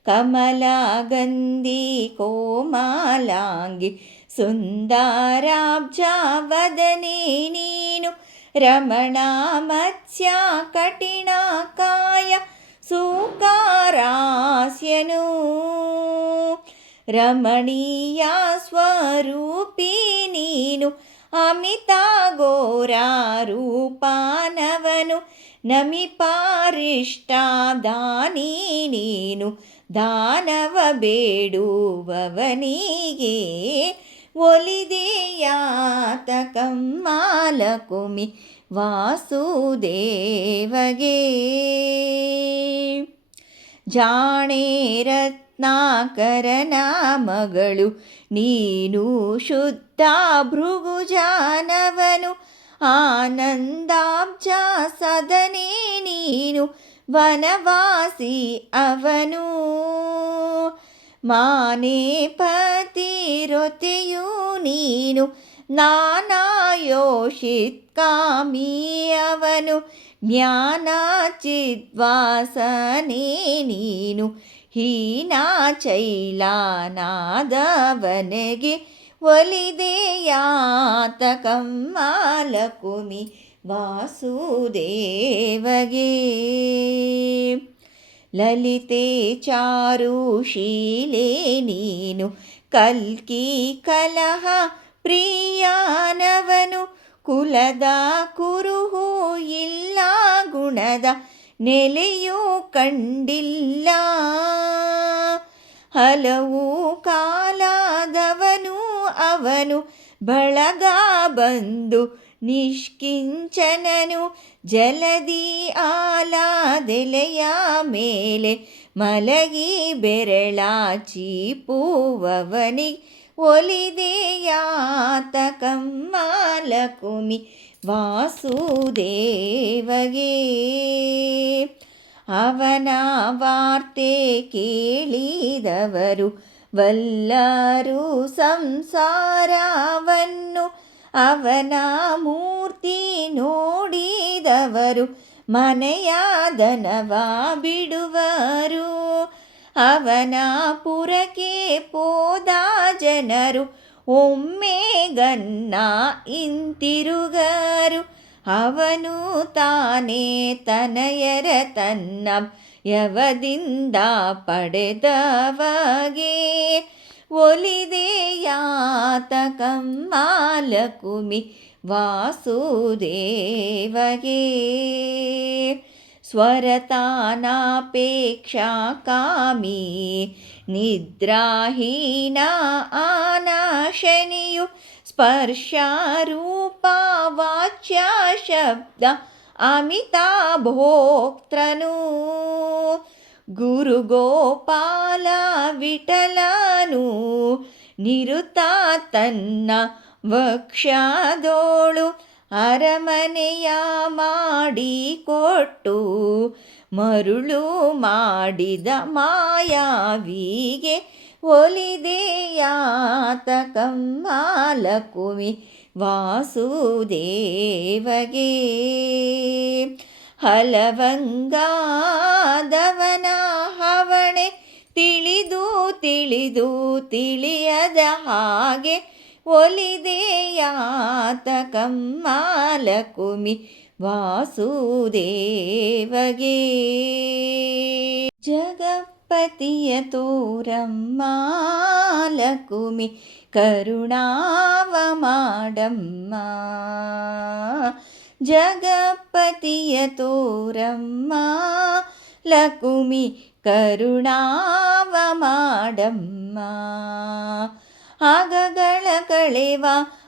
ಕಮಲಗಂಧಿ ಕೋಮಲಾಂಗಿ ಸುಂದರಾಬ್ಜವದನೆ ನೀನು, ರಮಣ ಮತ್ಸ್ಯ ಕಠಿಣ ಕಾಯ ಸುಕಾರಾಸ್ಯನು, ರಮಣೀಯ ಸ್ವರೂಪಿ ನೀನು, ಅಮಿತ ಘೋರ ರೂಪಾನವನು, ನಮಿಪಾರಿಷ್ಟ ದಾನಿ ನೀನು, ದಾನವ ಬೇಡುವವನಿಗೆ. ಒಲಿದೆಯಾತ ಕಮ್ಮಾಲಕುಮಿ ವಾಸುದೇವಗೆ. ಜಾಣೆ ರತ್ನಾಕರನ ಮಗಳು ನೀನು, ಶುದ್ಧ ಭೃಗುಜಾನವನು, ಆನಂದಾಬ್ಜ ಸದನೆ ನೀನು, ವನವಾಸಿ ಅವನು. ಮಾನೆ ಪತಿರೊತೆಯು ನೀನು, ನಾನಾಯೋಷಿತ್ಕಾಮಿ ಅವನು, ಜ್ಞಾನ ಚಿದ್ವಾಸನೆ ನೀನು, ಹೀನಾಚೈಲಾನಾದವನೆಗೆ. ಒಲಿದೆಯಾತ ಕಮ್ಮಾಲಕುಮಿ ವಾಸುದೇವಗೆ. ಲಲಿತೆ ಚಾರುಶೀಲೆ ನೀನು, ಕಲ್ಕಿ ಕಲಹ ಪ್ರಿಯಾನವನು, ಕುಲದ ಕುರುಹು ಇಲ್ಲ ಗುಣದ ನೆಲೆಯೂ ಕಂಡಿಲ್ಲ, ಹಲವು ಕಾಲದವನು ಅವನು, ಬಳಗ ಬಂದು ನಿಷ್ಕಿಂಚನನು, ಜಲದಿ ಆಲಾದೆಲೆಯ ಮೇಲೆ ಮಲಗಿ ಬೆರಳಾಚೀಪುವವನಿ. ಒಲಿದೆಯಾತ ಕಮ್ಮಾಲಕುಮಿ ವಾಸುದೇವಗೆ. ಅವನ ವಾರ್ತೆ ಕೇಳಿದವರು ವಲ್ಲರು ಸಂಸಾರವನ್ನು, ಅವನ ಮೂರ್ತಿ ನೋಡಿದವರು ಮನೆಯಾದನವ ಬಿಡುವರು, ಅವನ ಪುರಕ್ಕೆ ಪೋದ ಜನರು ಒಮ್ಮೆ ಗನ್ನ ಇಂತಿರುಗರು, ಅವನು ತಾನೇ ತನಯರ ತನ್ನ ಯವದಿಂದ ಪಡೆದವಗೆ. ಒಲಿದೆಯಾತ ಕಮ್ಮಾಲಕುಮಿ ವಾಸುದೇವಗೆ. ಸ್ವರತಾನಾಪೇಕ್ಷಾ ಕಾಮಿ ನಿದ್ರಾಹೀನ ಆನಾಶನಿಯು, ಸ್ಪರ್ಶ ರೂಪ ವಾಚ್ಯ ಶಬ್ದ ಅಮಿತಾ ಭೋಕ್ತೃನು, ಗುರು ಗೋಪಾಲ ವಿಠಲನು ನಿರುತ ತನ್ನ ವಕ್ಷದೋಳು ಅರಮನೆಯ ಮಾಡಿಕೊಟ್ಟು ಮರುಳು ಮಾಡಿದ ಮಾಯಾವಿಗೆ. ಒಲಿದೆಯಾತ ಕಮ್ಮಾಲಕುಮಿ ವಾಸುದೇವಗೆ. ಹಲವಂಗಾದವನ ಹವಣ ತಿಳಿದು ತಿಳಿಯದ ಹಾಗೆ ಒಲಿದೆಯಾತ ಕಮ್ಮಾಲಕುಮಿ ವಾಸುದೇವಗೆ. ಜಗಪತಿಯ ತೋರಮ್ಮ ಲಕುಮಿ ಕರುಣಾವ ಮಾಡಮ್ಮ. ಜಗಪತಿಯ ತೋರಮ್ಮ ಲಕುಮಿ ಕರುಣಾವ ಮಾಡಮ್ಮ. ಆಗಗಳ ಕಳೆವ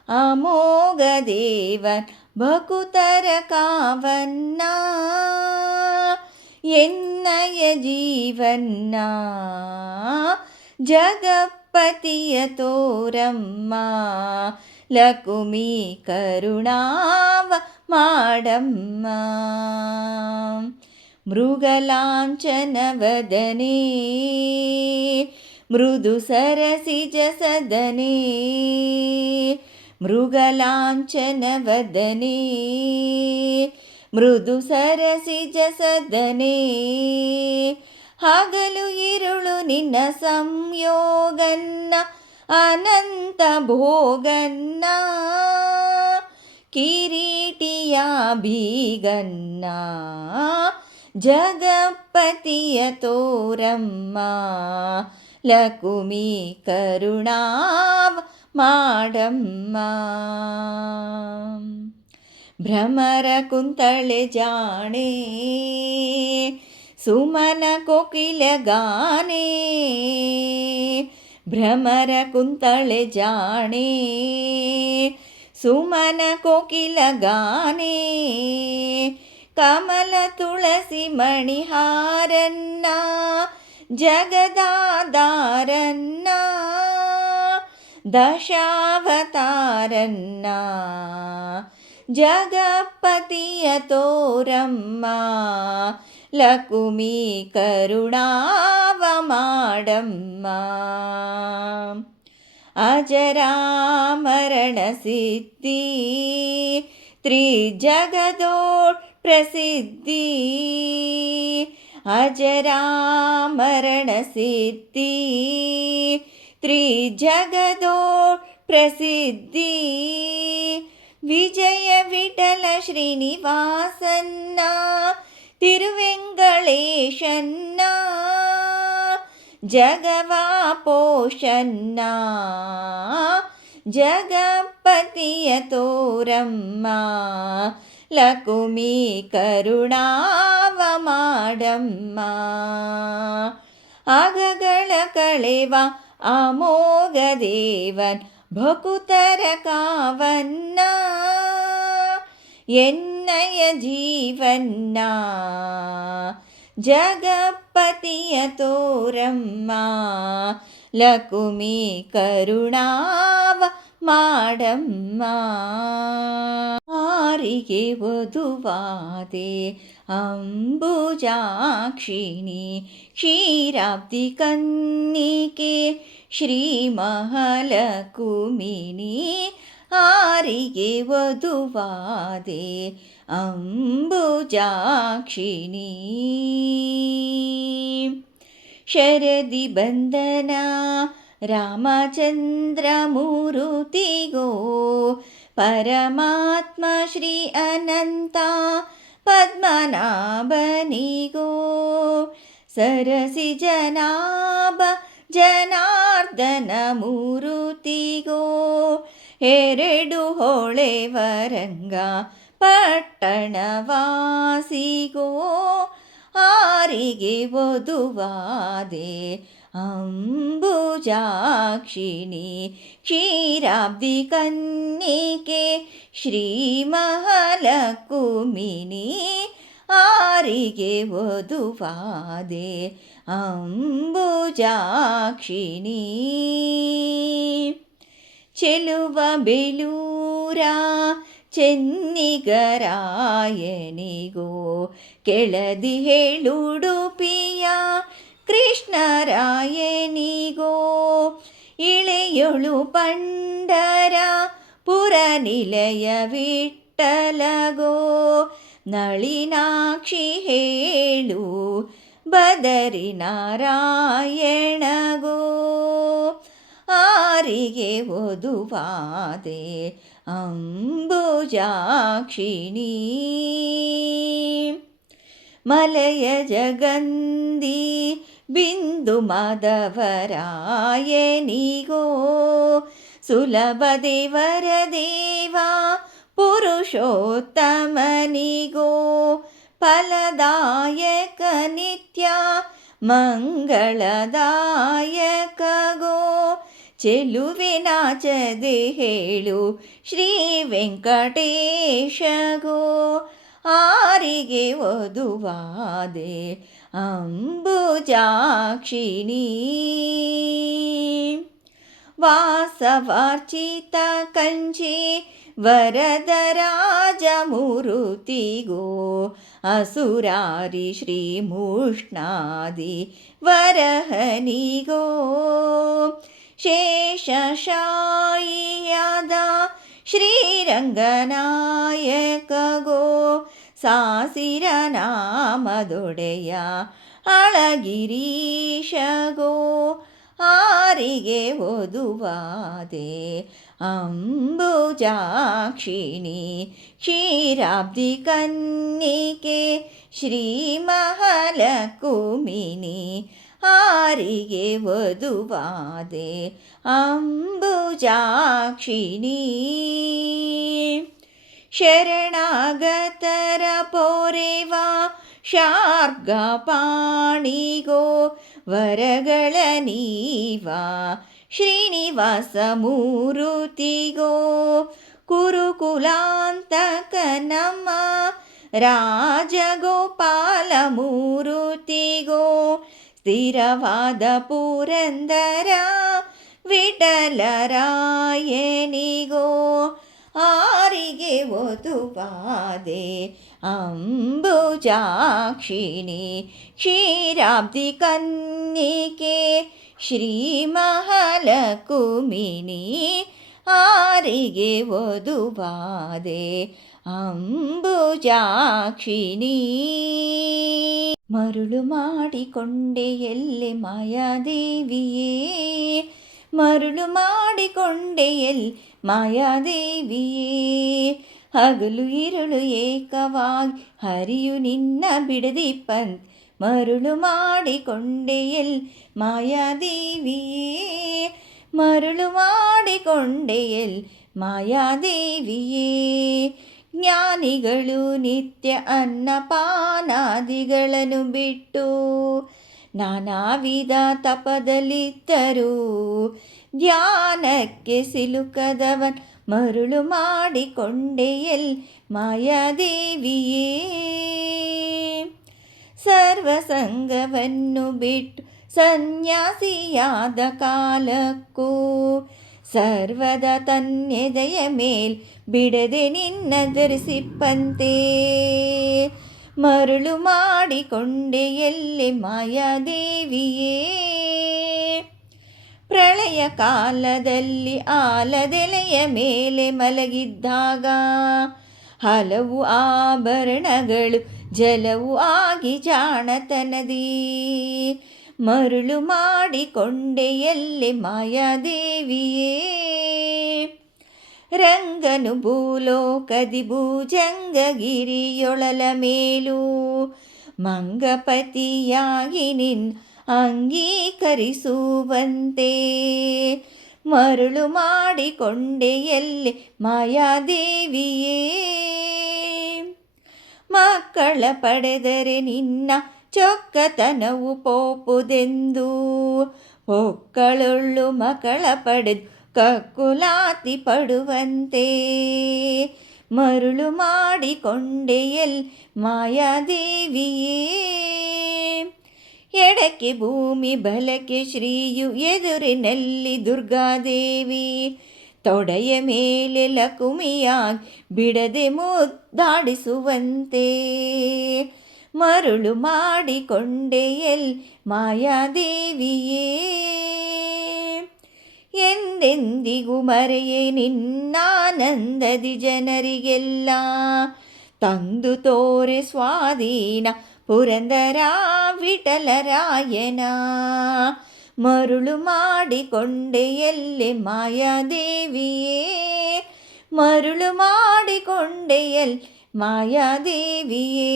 ಅಮೋಘ ದೇವನ್ ಭಕುತರ ಕಾವನ್ನ. ಎನ್ನಯ ಜೀವನ್ನ ಜಗಪತಿಯ ತೋರಮ್ಮ ಲಕುಮಿ ಕರುಣಾವ ಮಾಡಮ್ಮ. ಮೃಗಲಾಂಛನವದನೆ ಮೃದು ಸರಸಿಜ ಸದನೆ. ಮೃಗಲಾಂಛನವದನೆ ಮೃದು ಸರಸಿಜ ಸದನೆ. ಹಗಲು ಇರುಳು ನಿನ್ನ ಸಂಯೋಗನ್ನ ಅನಂತ ಭೋಗನ್ನ. ಕಿರೀಟಿಯ ಬೀಗನ್ನ ಜಗಪತಿಯ ತೋರಮ್ಮ ಲಕುಮಿ ಕರುಣಾವ ಮಾಡಮ್ಮ. ಭ್ರಮರ ಕುಂತಳೆ ಜಾಣೆ ಸುಮನ ಕೋಕಿಲ ಗಾನೆ. ಭ್ರಮರ ಕುಂತಳೆ ಜಾಣೆ ಸುಮನ ಕೋಕಿಲ ಗಾನೆ. ಕಮಲ ತುಳಸಿ ಮಣಿಹಾರನ್ನ ಜಗದಾಧಾರನ್ನ. ದಶಾವತಾರನ್ನ ಜಗಪತಿಯ ತೋರಮ್ಮ ಲಕುಮಿ ಕರುಣಾವ ಮಾಡಮ್ಮ. ಅಜರಾಮರಣ ಸಿದ್ಧಿ ತ್ರಿಜಗದೋಳ್ ಪ್ರಸಿದ್ಧಿ. ಅಜರಾಮರಣ ಸಿದ್ಧಿ ತ್ರಿಜಗದೋಳ್ ಪ್ರಸಿದ್ಧಿ. ವಿಜಯ ವಿಠಲ ಶ್ರೀನಿವಾಸನ್ನ ತಿರುವೆಂಗಳೇಶನ್ನ. ಜಗವಾ ಪೋಷನ್ನ ಜಗಪತಿಯ ತೋರಮ್ಮ ಲಕುಮಿ ಕರುಣಾವ ಮಾಡಮ್ಮ. ಆಗಗಳ ಕಳೆವ ಅಮೋಘ ದೇವನ್ ಭಕುತರ ಕಾವನ್ನ. ಎನ್ನಯ ಜೀವನ್ನ ಜಗಪತಿಯ ತೋರಮ್ಮ ಲಕುಮಿ ಕರುಣಾವ ಮಾಡಮ್ಮ. ಆರಿಗೆ ವಧುವಾದೆ ಅಂಬುಜಾಕ್ಷಿಣಿ ಕ್ಷೀರಾಬ್ಧಿ ಕನ್ನಿಕೆ ಶ್ರೀ ಮಹಾಲಕುಮಿನಿ. ಆರಿಗೆ ವಧುವಾದೆ ಅಂಬುಜಾಕ್ಷಿಣಿ. ಶರದಿ ಬಂದನ ರಾಮಚಂದ್ರ ಮೂರುತಿಗೋ. ಪರಮಾತ್ಮ ಶ್ರೀ ಅನಂತ ಪದ್ಮನಾಭನಿಗೋ. ಸರಸಿ ಜನಾಭ ಜನಾರ್ದನ ಮೂರುತಿಗೋ. ಎರಡು ಹೊಳೆವರಂಗ ಪಟ್ಟಣವಾಸಿಗೋ. ಆರಿಗೆ ವಧುವಾದೆ ಅಂಬುಜಾಕ್ಷಿಣಿ ಕ್ಷೀರಾಬ್ಧಿ ಕನ್ನಿಕೆ ಶ್ರೀ ಮಹಾಲಕುಮಿನಿ. ಆರಿಗೆ ವಧುವಾದೆ ಅಂಬುಜಾಕ್ಷಿಣಿ. ಚೆಲುವ ಬೆಲೂರ ಚೆನ್ನಿಗರಾಯನಿಗೋ. ಕೆಳದಿ ಹೇಳುಡುಪಿಯ ಕೃಷ್ಣರಾಯನಿಗೋ. ಇಳೆಯೊಳು ಪಂಡರ ಪುರ ನಿಲಯ ವಿಠ್ಠಲಗೋ. ನಳಿನಾಕ್ಷಿ ಹೇಳು ಬದರಿ ನಾರಾಯಣಗೋ. ಆರಿಗೆ ಒದುವಾದೆ ಅಂಬುಜಾಕ್ಷಿಣಿ. ಮಲಯ ಜಗಂದಿ ಬಿಂದು ಮದವರಾಯನಿಗೋ ಸುಲಭ ದೇವರ ದೇವ ಪುರುಷೋತ್ತಮನಿಗೋ ಫಲದಾಯಕ ನಿತ್ಯ ಮಂಗಳದಾಯಕಗೋ ಚೆಲುವೆ ನಾಚದೆ ಹೇಳು ಶ್ರೀ ವೆಂಕಟೇಶಗೋ ಆರಿಗೆ ಒದುವಾದೆ ಅಂಬುಜಾಕ್ಷಿಣಿ. ವಾಸವಾರ್ಚಿತ ಕಂಚಿ ವರದರಾಜಮೂರುತಿಗೋ ಅಸುರಾರಿ ಶ್ರೀಮೂಷ್ಣಾದಿ ವರಹನಿಗೋ ಶೇಷಶಾಯಿಯಾದ ಶ್ರೀರಂಗನಾಯಕಗೋ ಸಾಸಿರ ನಾಮದೊಡೆಯ ಅಳಗಿರೀಶಗೋ ಆರಿಗೆ ಒದುವಾದೆ ಅಂಬುಜಾಕ್ಷಿಣಿ. ಕ್ಷೀರಾಬ್ಧಿ ಕನ್ನಿಕೆ ಶ್ರೀ ಮಹಾಲಕುಮಿನಿ ಆರಿಗೆ ಒದುವಾದೆ ಅಂಬುಜಾಕ್ಷಿಣಿ. ಶರಣಾಗತರ ಪೋರೆವಾ ಶಾರ್ಗಪಾಣಿಗೋ ವರಗಳ ನೀವಾ ಶ್ರೀನಿವಾಸ ಮೂರುತಿಗೋ ಕುರುಕುಲಾಂತಕ ನಮ್ಮ ರಾಜಗೋಪಾಲ ಮೂರುತಿಗೋ ಸ್ಥಿರವಾದ ಪುರಂದರ ವಿಠಲರಾಯನಿಗೋ ಆರಿಗೆ ಒದುವಾದೆ ಅಂಬುಜಾಕ್ಷಿಣಿ. ಕ್ಷೀರಾಬ್ಧಿ ಕನ್ನಿಕೆ ಶ್ರೀ ಮಹಾಲಕುಮಿನಿ ಆರಿಗೆ ಒದುವಾದೆ ಅಂಬುಜಾಕ್ಷಿಣಿ. ಮರುಳು ಮಾಡಿಕೊಂಡೆ ಎಲ್ಲಿ ಮಾಯಾದೇವಿಯೇ ಮರುಳು ಮಾಡಿಕೊಂಡೆ ಎಲ್ಲಿ ಮಾಯಾದೇವಿಯೇ ಹಗಲು ಇರುಳು ಏಕವಾಗಿ ಹರಿಯು ನಿನ್ನ ಬಿಡದಿಪ್ಪಂತ್ ಮರುಳು ಮಾಡಿಕೊಂಡೆ ಎಲ್ಲಿ ಮಾಯಾದೇವಿಯೇ ಮರುಳು ಮಾಡಿಕೊಂಡೆ ಎಲ್ಲಿ ಮಾಯಾದೇವಿಯೇ. ಜ್ಞಾನಿಗಳು ನಿತ್ಯ ಅನ್ನಪಾನಾದಿಗಳನ್ನು ಬಿಟ್ಟು ನಾನಾ ವಿಧ ತಪದಲ್ಲಿದ್ದರು ಧ್ಯಾನಕ್ಕೆ ಸಿಲುಕದವನ್ ಮರುಳು ಮಾಡಿಕೊಂಡೆ ಎಲ್ಲಿ ಮಾಯಾದೇವಿಯೇ. ಸರ್ವಸಂಗವನ್ನು ಬಿಟ್ಟು ಸನ್ಯಾಸಿಯಾದ ಕಾಲಕ್ಕೂ ಸರ್ವದ ತನ್ನೆದೆಯ ಮೇಲ್ ಬಿಡದೆ ನಿನ್ನ ಧರಿಸಿಪ್ಪಂತೆ ಮರುಳು ಮಾಡಿಕೊಂಡೆ ಎಲ್ಲಿ ಮಾಯಾದೇವಿಯೇ. ಪ್ರಳಯ ಕಾಲದಲ್ಲಿ ಆಲದೆಲೆಯ ಮೇಲೆ ಮಲಗಿದ್ದಾಗ ಹಲವು ಆಭರಣಗಳು ಜಲವು ಆಗಿ ಜಾಣತನದಿ ಮರುಳು ಮಾಡಿಕೊಂಡೆ ಎಲ್ಲಿ ಮಾಯಾದೇವಿಯೇ. ರಂಗನು ಭೂಲೋಕದಿ ಭುಜಂಗಗಿರಿಯೊಳಲ ಮೇಲೂ ಮಂಗಪತಿಯಾಗಿ ನಿನ್ ಅಂಗೀಕರಿಸುವಂತೆ ಮರುಳು ಮಾಡಿಕೊಂಡೆ ಎಲ್ಲಿ ಮಾಯಾದೇವಿಯೇ. ಮಕ್ಕಳ ಪಡೆದರೆ ನಿನ್ನ ಚೊಕ್ಕತನವು ಪೋಪುದೆಂದು ಹೊಕ್ಕಳುಳ್ಳು ಮಕ್ಕಳ ಪಡೆದು ಕಕ್ಕುಲಾತಿ ಪಡುವಂತೆ ಮರುಳು ಮಾಡಿಕೊಂಡೆ ಎಲ್ಲಿ ಮಾಯಾದೇವಿಯೇ. ಎಡಕ್ಕೆ ಭೂಮಿ ಬಲಕ್ಕೆ ಶ್ರೀಯು ಎದುರಿನಲ್ಲಿ ದುರ್ಗಾದೇವಿ ತೊಡೆಯ ಮೇಲೆ ಲಕುಮಿಯಾಗಿ ಬಿಡದೆ ಮುದ್ದಾಡಿಸುವಂತೆ ಮರುಳು ಮಾಡಿಕೊಂಡೆ ಎಲ್ಲಿ ಮಾಯಾದೇವಿಯೇ. ಎಂದೆಂದಿಗೂ ಮರೆಯೇ ನಿನ್ನಾನಂದದಿ ಜನರಿಗೆಲ್ಲ ತಂದು ತೋರೆ ಸ್ವಾಧೀನ ಪುರಂದರ ವಿಠಲರಾಯನ ಮರುಳು ಮಾಡಿಕೊಂಡೆಯಲ್ಲೆ ಮಾಯಾದೇವಿಯೇ, ಮರುಳು ಮಾಡಿಕೊಂಡೆಯಲ್ ಮಾಯಾದೇವಿಯೇ.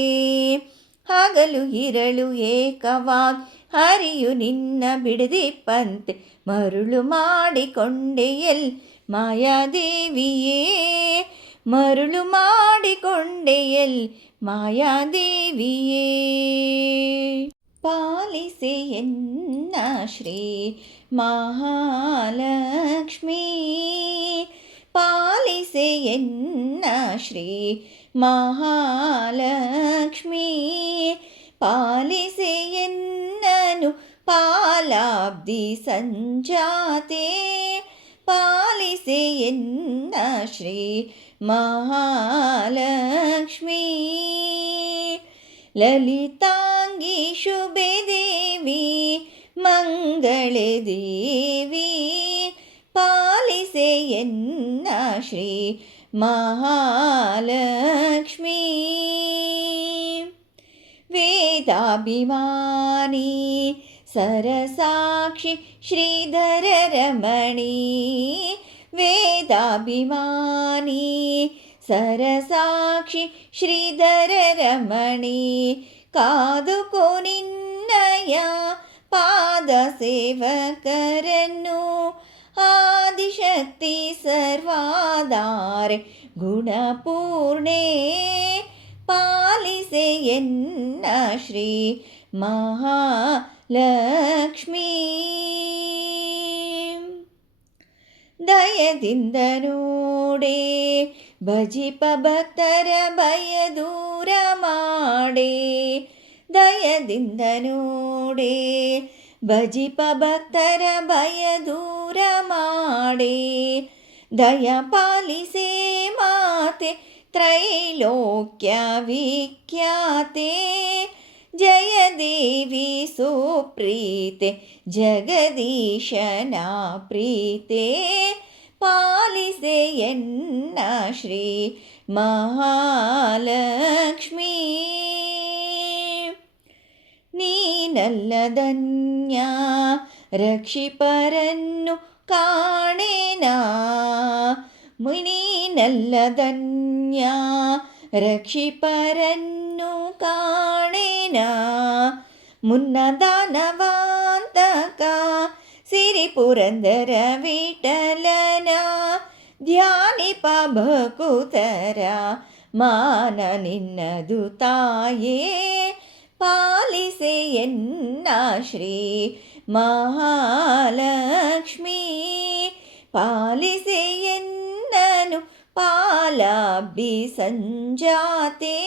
ಹಗಲು ಇರಳು ಏಕವಾಗಿ ಹರಿಯು ನಿನ್ನ ಬಿಡದಿಪ್ಪಂತೆ, ಮರುಳು ಮಾಡಿಕೊಂಡೆಯಲ್ ಮಾಯಾದೇವಿಯೇ, ಮರುಳು ಮಾಡಿಕೊಂಡೆಯಲ್ ಮಾಯಾದೇವಿಯೇ. ಪಾಲಿಸೆ ಎನ್ನ ಶ್ರೀ ಮಹಾಲಕ್ಷ್ಮೀ, ಪಾಲಿಸೆ ಎನ್ನ ಶ್ರೀ ಮಹಾಲಕ್ಷ್ಮೀ, ಪಾಲಿಸೆ ಎನ್ನನು ಪಾಲಾಬ್ಧಿ ಸಂಜಾತೆ, ಪಾಲಿಸೆ ಎನ್ನ ಶ್ರೀ ಮಹಾಲಕ್ಷ್ಮೀ. ಲಲಿತಾಂಗಿ ಶುಭೆ ದೇವಿ ಮಂಗಳೇ ದೇವಿ, ಪಾಲಿಸೆ ಎನ್ನ ಶ್ರೀ ಮಹಾಲಕ್ಷ್ಮೀ. ವೇದಾಭಿಮಾನಿ ಸರಸಾಕ್ಷಿ ಶ್ರೀಧರ ರಮಣಿ, ವೇದಾಭಿಮಾನಿ ಸರಸಾಕ್ಷಿ ಶ್ರೀಧರ ರಮಣಿ, ಕಾದುಕೋ ನಿನ್ನಯ ಪಾದ ಸೇವಕರನ್ನು, ಆದಿಶಕ್ತಿ ಸರ್ವಾಧಾರೆ ಗುಣಪೂರ್ಣೆ, ಪಾಲಿಸೆ ಎನ್ನ ಶ್ರೀ ಮಹಾಲಕ್ಷ್ಮೀ. ದಯದಿಂದ ನೋಡೆ ಭಜಿಪ ಭಕ್ತರ ಭಯ ದೂರ ಮಾಡೆ, ದಯದಿಂದ ನೋಡೆ ಭಜಿಪ ಭಕ್ತರ ಭಯ ದೂರ ಮಾಡೆ, ದಯ ಪಾಲಿಸೆ ಮಾತೆ ತ್ರೈಲೋಕ್ಯ ವಿಖ್ಯಾತೆ, ಜಯ ದೇವಿ ಸುಪ್ರೀತೆ ಜಗದೀಶನ ಪ್ರೀತೆ, ಪಾಲಿಸೆ ಎನ್ನ ಶ್ರೀ ಮಹಾಲಕ್ಷ್ಮೀ. ನೀನಲ್ಲದನ್ಯ ರಕ್ಷಿಪರನ್ನು ಕಾಣೆನಾ, ನೀನಲ್ಲದನ್ಯ ರಕ್ಷಿಪರನ್ನು ಕಾಣೆನಾ, ಮುನ್ನ ದಾನವಾಂತಕ ಸಿರಿ ಪುರಂದರ ವಿಠಲನ, ಧ್ಯಾನಿಪ ಭಕುತರ ಮಾನ ನಿನ್ನದು ತಾಯೇ, ಪಾಲಿಸೆ ಎನ್ನ ಶ್ರೀ ಮಹಾಲಕ್ಷ್ಮೀ. ಪಾಲಿಸೆ ಎನ್ನನು ಪಾಲಾಬ್ಧಿ ಸಂಜಾತೆ,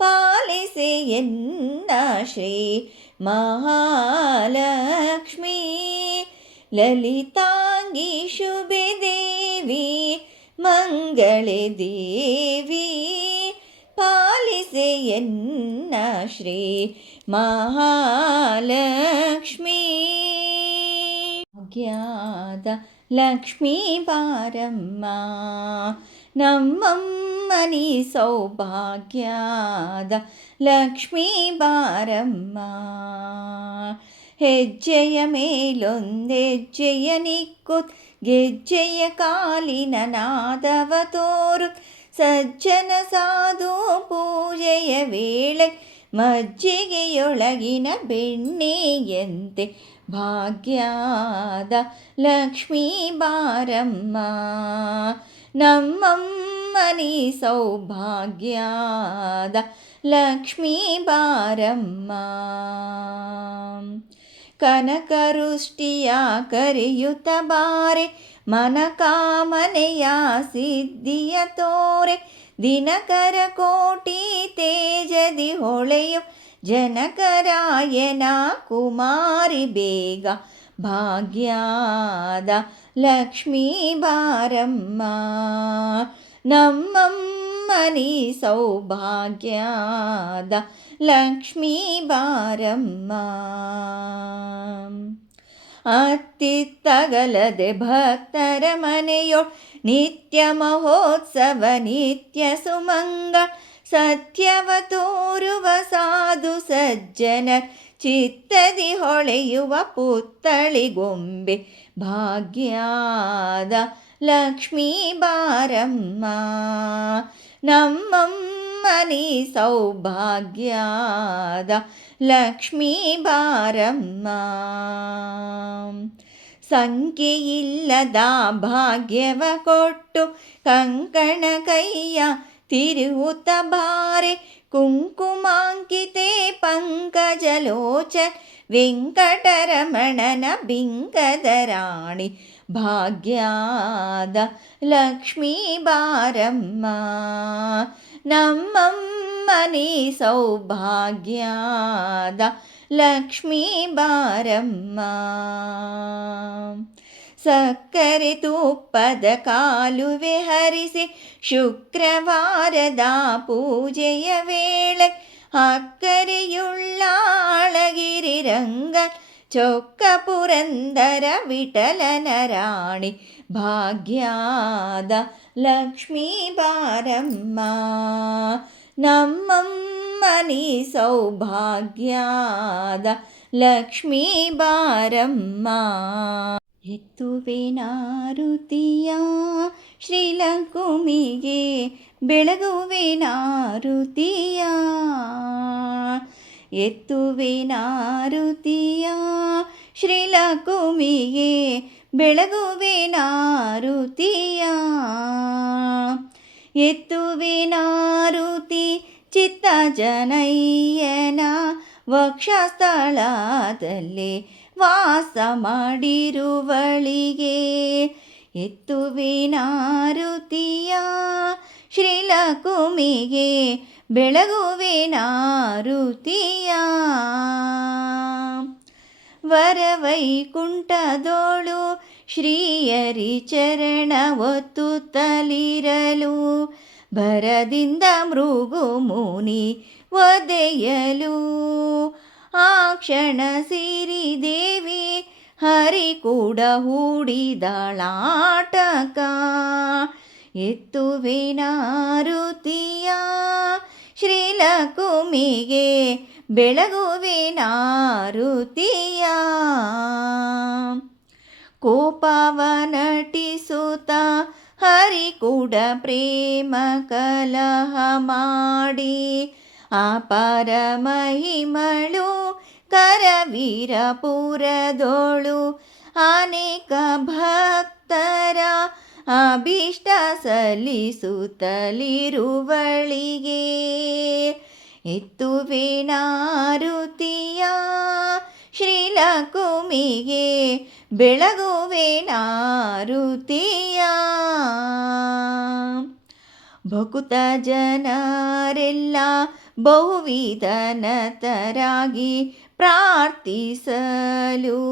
ಪಾಲಿಸೆ ಎನ್ನ ಶ್ರೀ ಮಹಾಲಕ್ಷ್ಮೀ. ಲಲಿತಾಂಗಿ ಶುಭೆ ದೇವಿ ಮಂಗಳೇ ದೇವಿ, ಪಾಲಿಸೆ ಎನ್ನ ಶ್ರೀ ಮಹಾಲಕ್ಷ್ಮೀ. ಭಾಗ್ಯದ ಲಕ್ಷ್ಮೀ ಬಾರಮ್ಮ ನಮ್ಮಮ್ಮನಿ ಸೌಭಾಗ್ಯದ ಲಕ್ಷ್ಮೀ ಬಾರಮ್ಮ, ಹೆಜ್ಜೆಯ ಮೇಲೊಂದೆಜ್ಜೆಯ ನಿಕ್ಕುತ್ ಗೆಜ್ಜೆಯ ಕಾಲಿನ ನಾದವ ತೋರುತ್, ಸಜ್ಜನ ಸಾಧು ಪೂಜೆಯ ವೇಳೆ ಮಜ್ಜಿಗೆಯೊಳಗಿನ ಬೆಣ್ಣೆಯಂತೆ, ಭಾಗ್ಯದ ಲಕ್ಷ್ಮೀ ಬಾರಮ್ಮ ನಮ್ಮಮ್ಮನಿ ಸೌಭಾಗ್ಯದ ಲಕ್ಷ್ಮೀ ಬಾರಮ್ಮ. ಕನಕವೃಷ್ಟಿಯ ಕರೆಯುತ್ತ ಬಾರೆ ಮನಕಾಮನೆಯ ಸಿದ್ಧಿಯ ತೋರೆ, ದಿನಕರ ಕೋಟಿ ತೇಜದಿ ಹೊಳೆಯು ಜನಕರಾಯನ ಕುಮಾರಿ ಬೇಗ, ಭಾಗ್ಯದ ಲಕ್ಷ್ಮೀ ಬಾರಮ್ಮ ನಮ್ಮಮ್ಮನಿ ಸೌಭಾಗ್ಯದ ಲಕ್ಷ್ಮೀ ಬಾರಮ್ಮ. ಅತ್ತಿತ್ತಗಲದೆ ಭಕ್ತರ ಮನೆಯೊಳ್ ನಿತ್ಯ ಮಹೋತ್ಸವ ನಿತ್ಯ ಸುಮಂಗ, ಸತ್ಯವ ತೋರುವ ಸಾಧು ಸಜ್ಜನ ಚಿತ್ತದಿ ಹೊಳೆಯುವ ಪುತ್ತಳಿಗೊಂಬೆ ಭಾಗ್ಯದ ಲಕ್ಷ್ಮೀ ಬಾರಮ್ಮ. ನಮ್ಮಮ್ಮನಿ ಸೌಭಾಗ್ಯದ ಲಕ್ಷ್ಮೀ ಬಾರಮ್ಮ. ಸಂಖ್ಯೆಯಿಲ್ಲದ ಭಾಗ್ಯವ ಕೊಟ್ಟು ಕಂಕಣ ಕೈಯ ತಿರುವುತ್ತ ಬಾರೆ ಕುಂಕುಮಾಂಕಿತೆ ಪಂಕಜಲೋಚ ವೆಂಕಟರಮಣನ ಬಿಂಕದ ರಾಣಿ ಭಾಗ್ಯದ ಲಕ್ಷ್ಮೀ ಬಾರಮ್ಮ. ನಮ್ಮಮ್ಮನಿ ಸೌಭಾಗ್ಯದ ಲಕ್ಷ್ಮೀ ಬಾರಮ್ಮ. ಸಕ್ಕರೆ ತುಪ್ಪದ ಕಾಲುವೆ ಹರಿಸಿ ಶುಕ್ರವಾರದ ಪೂಜೆಯ ವೇಳೆ ಅಕ್ಕರೆಯುಳ್ಳ ಅಳಗಿರಿ ರಂಗ ಚೊಕ್ಕ ಪುರಂದರ ವಿಠಲನ ರಾಣಿ ಭಾಗ್ಯದ ಲಕ್ಷ್ಮೀ ಬಾರಮ್ಮ. ನಮ್ಮಮ್ಮನಿ ಸೌಭಾಗ್ಯದ ಲಕ್ಷ್ಮೀ ಬಾರಮ್ಮ. ಎತ್ತುವೆನಾರುತಿಯ ಶ್ರೀಲಕುಮಿಗೆ ಬೆಳಗುವೆನಾರುತಿಯ. ಎತ್ತುವೆನಾರುತಿಯ ಶ್ರೀಲಕುಮಿಗೆ ಬೆಳಗುವೆನಾರುತಿಯ. ಎತ್ತುವೆನಾರುತಿ ಚಿತ್ತ ಜನಯ್ಯನ ವಕ್ಷಸ್ಥಳದಲ್ಲಿ ವಾಸ ಮಾಡಿರುವಳಿಗೆ. ಎತ್ತುವೆನಾರುತಿಯ ಶ್ರೀಲಕುಮಿಗೆ ಬೆಳಗುವೆನಾರುತಿಯ. ವರವೈಕುಂಠದೋಳು ಶ್ರೀಯರಿ ಚರಣ ಒತ್ತುತ್ತಲಿರಲು ಭರದಿಂದ ಮೃಗು ಮುನಿ ಒದೆಯಲು ಆ ಕ್ಷಣ ಸಿರಿದೇವಿ ಹರಿ ಕೂಡ ಹೂಡಿದಳಾಟಕ. ಎತ್ತುವೆನಾರುತಿಯ ಶ್ರೀಲಕುಮಿಗೆ ಬೆಳಗುವೆನಾರುತಿಯ. ಕೋಪವ ನಟಿಸುತ್ತ ಹರಿ ಕೂಡ ಪ್ರೇಮ ಕಲಹ ಮಾಡಿ ಅಪಾರ ಮಹಿಮಳು ಕರವೀರಪುರದೋಳು ಅನೇಕ ಭಕ್ತರ ಅಭೀಷ್ಟ ಸಲ್ಲಿಸುತ್ತಲಿರುವಳಿಗೆ. ಎತ್ತುವೆನಾರುತಿಯ ಶ್ರೀಲಕುಮಿಗೆ ಬೆಳಗುವೆನಾರುತಿಯ. ಭಕುತ ಜನರೆಲ್ಲ ಬಹುವಿಧ ನತರಾಗಿ ಪ್ರಾರ್ಥಿಸಲು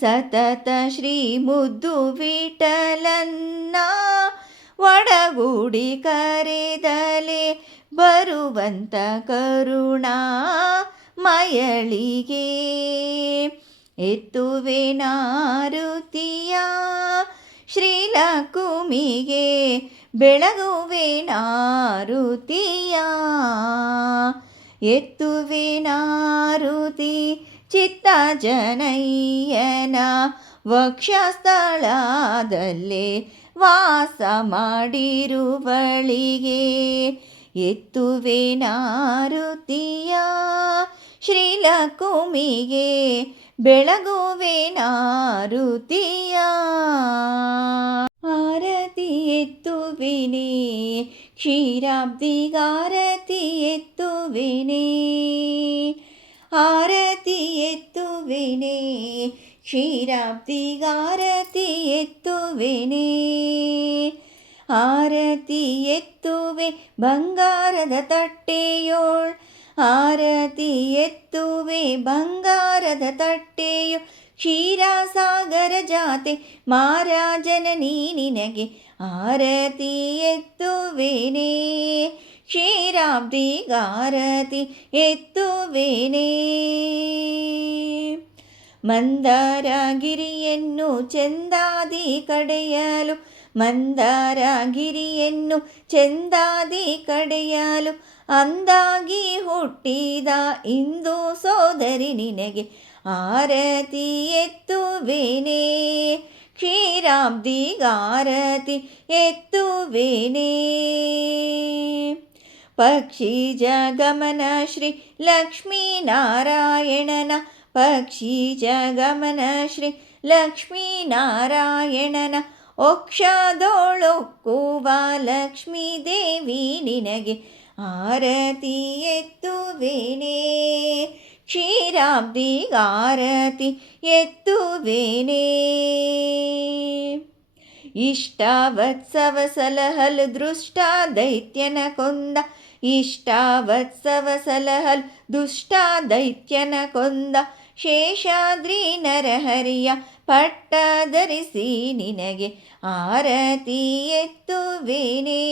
ಸತತ ಶ್ರೀ ಮುದ್ದು ವಿಠಲನ್ನ ಒಡಗೂಡಿ ಕರೆದಲೆ ಬರುವಂತ ಕರುಣಾ ಮಯಳಿಗೆ. ಎತ್ತುವೆನಾರುತಿಯ ಶ್ರೀಲಕುಮಿಗೆ ಬೆಳಗುವೆನಾರುತಿಯ. ಎತ್ತುವೆನಾರುತಿ ಚಿತ್ತ ಜನಯ್ಯನ ವಕ್ಷಸ್ಥಳದಲ್ಲೇ ವಾಸ ಮಾಡಿರುವಳಿಗೆ. ಎತ್ತುವೆನಾರುತಿಯ ಶ್ರೀಲಕುಮಿಗೆ ಬೆಳಗುವೆನಾರುತಿಯ. ಆರತಿ ಎತ್ತುವೆನೆ ಕ್ಷೀರಾಬ್ದಿಗಾರತಿ ಎತ್ತುವೆನೆ. ಆರತಿ ಎತ್ತುವೆನೆ ಕ್ಷೀರಾಬ್ದಿಗಾರತಿ ಎತ್ತುವೆನೆ. ಆರತಿ ಎತ್ತುವೆ ಬಂಗಾರದ ತಟ್ಟೆಯೋಳ್. ಆರತಿ ಎತ್ತುವೆ ಬಂಗಾರದ ತಟ್ಟೆಯೋ ಕ್ಷೀರಸಾಗರ ಜಾತೆ ಮಹಾರಾಜನ ನಿನಗೆ. ಆರತಿ ಎತ್ತುವೆನೆ ಕ್ಷೀರಾಬ್ದಿಗಾರತಿ ಎತ್ತುವೆನೆ. ಮಂದಾರಗಿರಿಯನ್ನು ಚೆಂದಾದಿ ಕಡೆಯಲು ಮಂದಾರಗಿರಿಯನ್ನು ಚೆಂದಾದಿ ಕಡೆಯಲು ಅಂದಾಗಿ ಹುಟ್ಟಿದ ಇಂದು ಸೋದರಿ ನಿನಗೆ ಆರತಿ ಎತ್ತುವೆನೇ, ಕ್ಷೀರಾಬ್ದಿಗಾರತಿ ಎತ್ತುವೆನೇ. ಪಕ್ಷಿ ಜಗಮನ ಶ್ರೀ ಲಕ್ಷ್ಮೀನಾರಾಯಣನ, ಪಕ್ಷಿ ಜಗಮನ ಶ್ರೀ ಲಕ್ಷ್ಮೀನಾರಾಯಣನ ಒಕ್ಷದೊಳೊಕ್ಕುವ ಲಕ್ಷ್ಮೀ ದೇವಿ ನಿನಗೆ ಆರತಿ ಎತ್ತುವೆನೇ, ಕ್ಷೀರಾಬ್ದಿಗಾರತಿ ಎತ್ತುವೆನೇ. ಇಷ್ಟಾವತ್ಸವ ಸಲಹಲ್ ದೃಷ್ಟ ದೈತ್ಯನ ಕೊಂದ, ಇಷ್ಟಾವತ್ಸವ ಸಲಹಲ್ ದುಷ್ಟ ದೈತ್ಯನ ಕೊಂದ ಶೇಷಾದ್ರಿ ನರಹರಿಯ ಪಟ್ಟ ಧರಿಸಿ ನಿನಗೆ ಆರತಿ ಎತ್ತುವೆನೇ,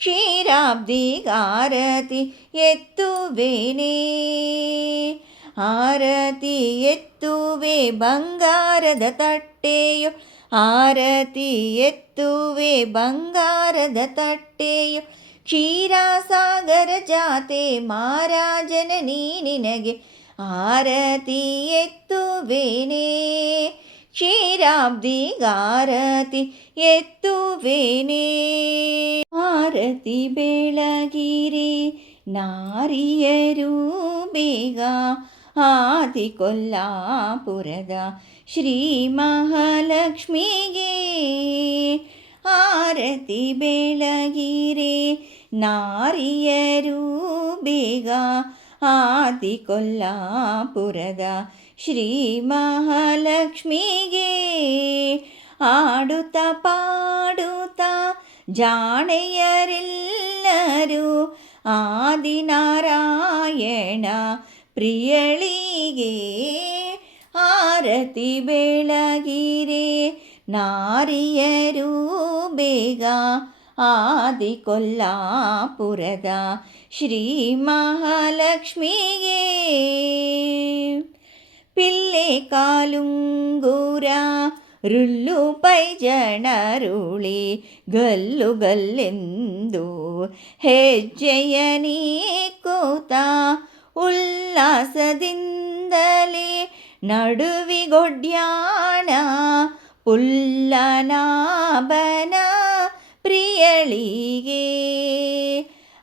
ಕ್ಷೀರಾಬ್ದಿಗಾರತಿ ಎತ್ತುವೆನೇ. ಆರತಿ ಎತ್ತುವೆ ಬಂಗಾರದ ತಟ್ಟೆಯು, ಆರತಿ ಎತ್ತುವೆ ಬಂಗಾರದ ತಟ್ಟೆಯು, ಕ್ಷೀರಸಾಗರ ಜಾತೆ ಮಾರಾಜನ ನಿನಗೆ ಆರತಿ ಎತ್ತುವೆನೇ, ಕ್ಷೀರಾಬ್ದಿಗಾರತಿ ಎತ್ತುವೆನೇ. ಆರತಿ ಬೆಳಗಿರಿ ನಾರಿಯರು ಬೇಗ, ಆದಿಕೊಲ್ಲಾಪುರದ ಶ್ರೀ ಮಹಾಲಕ್ಷ್ಮಿಗೆ ಆರತಿ ಬೆಳಗಿರೆ ನಾರಿಯರು ಬೇಗ, ಆದಿಕೊಲ್ಲಾಪುರದ ಶ್ರೀ ಮಹಾಲಕ್ಷ್ಮಿಗೆ ಆಡುತ್ತಾ ಪಾಡುತ್ತಾ ಜಾಣೆಯರೆಲ್ಲರೂ ಆದಿನಾರಾಯಣ ಪ್ರಿಯಳಿಗೆ ಆರತಿ ಬೆಳಗಿರೆ ನಾರಿಯರು ಬೇಗ, ಆದಿಕೊಲ್ಲಾಪುರದ ಶ್ರೀ ಮಹಾಲಕ್ಷ್ಮಿಗೆ ಪಿಲ್ಲೆ ಕಾಲುಂಗೂರ ರುಲ್ಲು ಪೈಜಣರುಳಿ ಗಲ್ಲು ಗಲ್ಲೆಂದು ಹೆಜ್ಜೆಯ ನೀಕೂತ ಉಲ್ಲಾಸದಿಂದಲೇ ನಡುವಿಗೊಡ್ಯಾಣ ಪುಲ್ಲನಾಭನ ಪ್ರಿಯಳಿಗೆ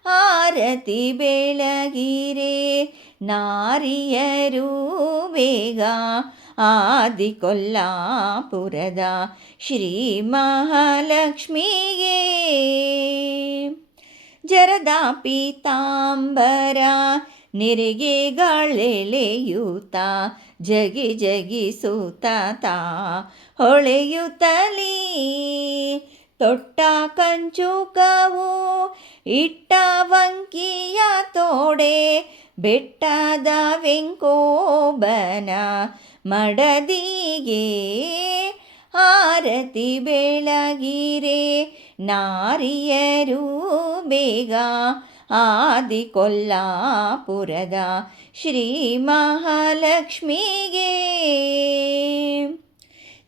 ಆರತಿ ಬೆಳಗಿರೆ ನಾರಿಯರು ಬೇಗ, ಆದಿಕೊಲ್ಲಾಪುರದ ಶ್ರೀ ಮಹಾಲಕ್ಷ್ಮಿಗೆ ಜರದ ಪೀತಾಂಬರ ನೆರಿಗೆಗಳೆಳೆಯೂತ ಜಗಿ ಜಗಿಸೂತ ತಾ ಹೊಳೆಯುತ್ತಲೀ ತೊಟ್ಟ ಕಂಚುಕವು ಇಟ್ಟ ವಂಕಿಯ ತೋಡೆ ಬೆಟ್ಟದ ವೆಂಕೋಬನ ಮಡದಿಗೆ ಆರತಿ ಬೆಳಗಿರೆ ನಾರಿಯರು ಬೇಗ, ಆದಿಕೊಲ್ಲಾಪುರದ ಶ್ರೀ ಮಹಾಲಕ್ಷ್ಮಿಗೆ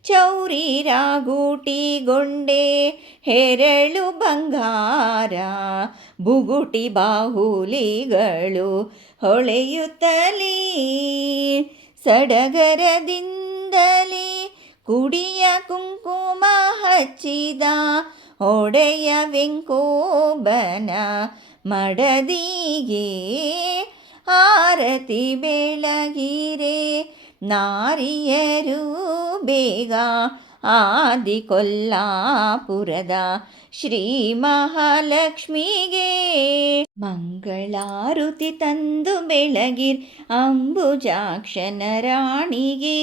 ಚೌರಿ ರಾಗುಟಿಗೊಂಡೆ ಹೆರಳು ಬಂಗಾರ ಬುಗುಟಿ ಬಾಹುಲಿಗಳು ಹೊಳೆಯುತ್ತಲೀ ಸಡಗರದಿಂದಲೇ ಕುಡಿಯ ಕುಂಕುಮ ಹಚ್ಚಿದ ಒಡೆಯ ವೆಂಕೋಬನ ಮಡದಿಗೆ ಆರತಿ ಬೆಳಗಿರೆ ನಾರಿಯರು ಬೇಗ, ಆದಿಕೊಲ್ಲಾಪುರದ ಶ್ರೀ ಮಹಾಲಕ್ಷ್ಮಿಗೆ ಮಂಗಳಾರುತಿ ತಂದು ಬೆಳಗಿರ್ ಅಂಬುಜಾಕ್ಷನ ರಾಣಿಗೆ,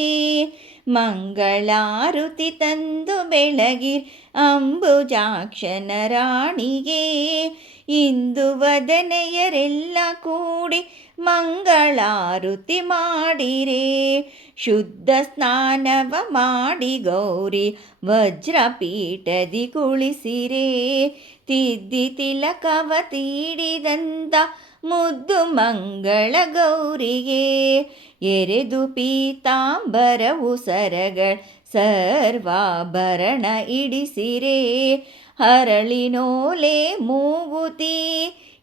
ಮಂಗಳಾರುತಿ ತಂದು ಬೆಳಗಿರ್ ಅಂಬುಜಾಕ್ಷನ ರಾಣಿಗೆ ಇಂದು ವದನೆಯರೆಲ್ಲ ಕೂಡಿ ಮಂಗಳಾರುತಿ ಮಾಡಿರೆ ಶುದ್ಧ ಸ್ನಾನವ ಮಾಡಿ ಗೌರಿ ವಜ್ರಪೀಠದಿ ಕುಳಿಸಿರೆ ತಿದ್ದಿ ತಿಲಕವ ತೀಡಿದಂತ ಮುದ್ದು ಮಂಗಳ ಗೌರಿಗೆ ಎರೆದು ಪೀತಾಂಬರವು ಸರಗಳ ಸರ್ವಾಭರಣ ಇಡಿಸಿರೆ ಹರಳಿನೋಲೆ ಮೂಗುತಿ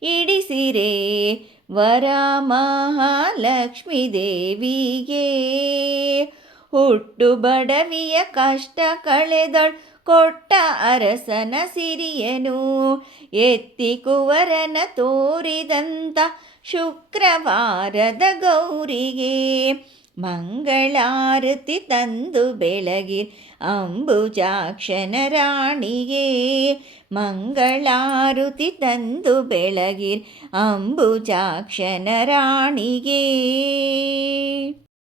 ಇಡಿಸಿರೆ ವರಮಹಾಲಕ್ಷ್ಮೀ ದೇವಿಗೆ. ಹುಟ್ಟು ಬಡವಿಯ ಕಷ್ಟ ಕಳೆದೊಳ್ ಕೊಟ್ಟ ಅರಸನ ಸಿರಿಯನು, ಎತ್ತಿ ಕುವರನ ತೋರಿದಂಥ ಶುಕ್ರವಾರದ ಗೌರಿಗೆ. ಮಂಗಳಾರತಿ ತಂದು ಬೆಳಗಿರ್ ಅಂಬುಜಾಕ್ಷನ ರಾಣಿಗೆ. ಮಂಗಳಾರತಿ ತಂದು ಬೆಳಗಿರ್ ಅಂಬುಜಾಕ್ಷನ ರಾಣಿಗೆ.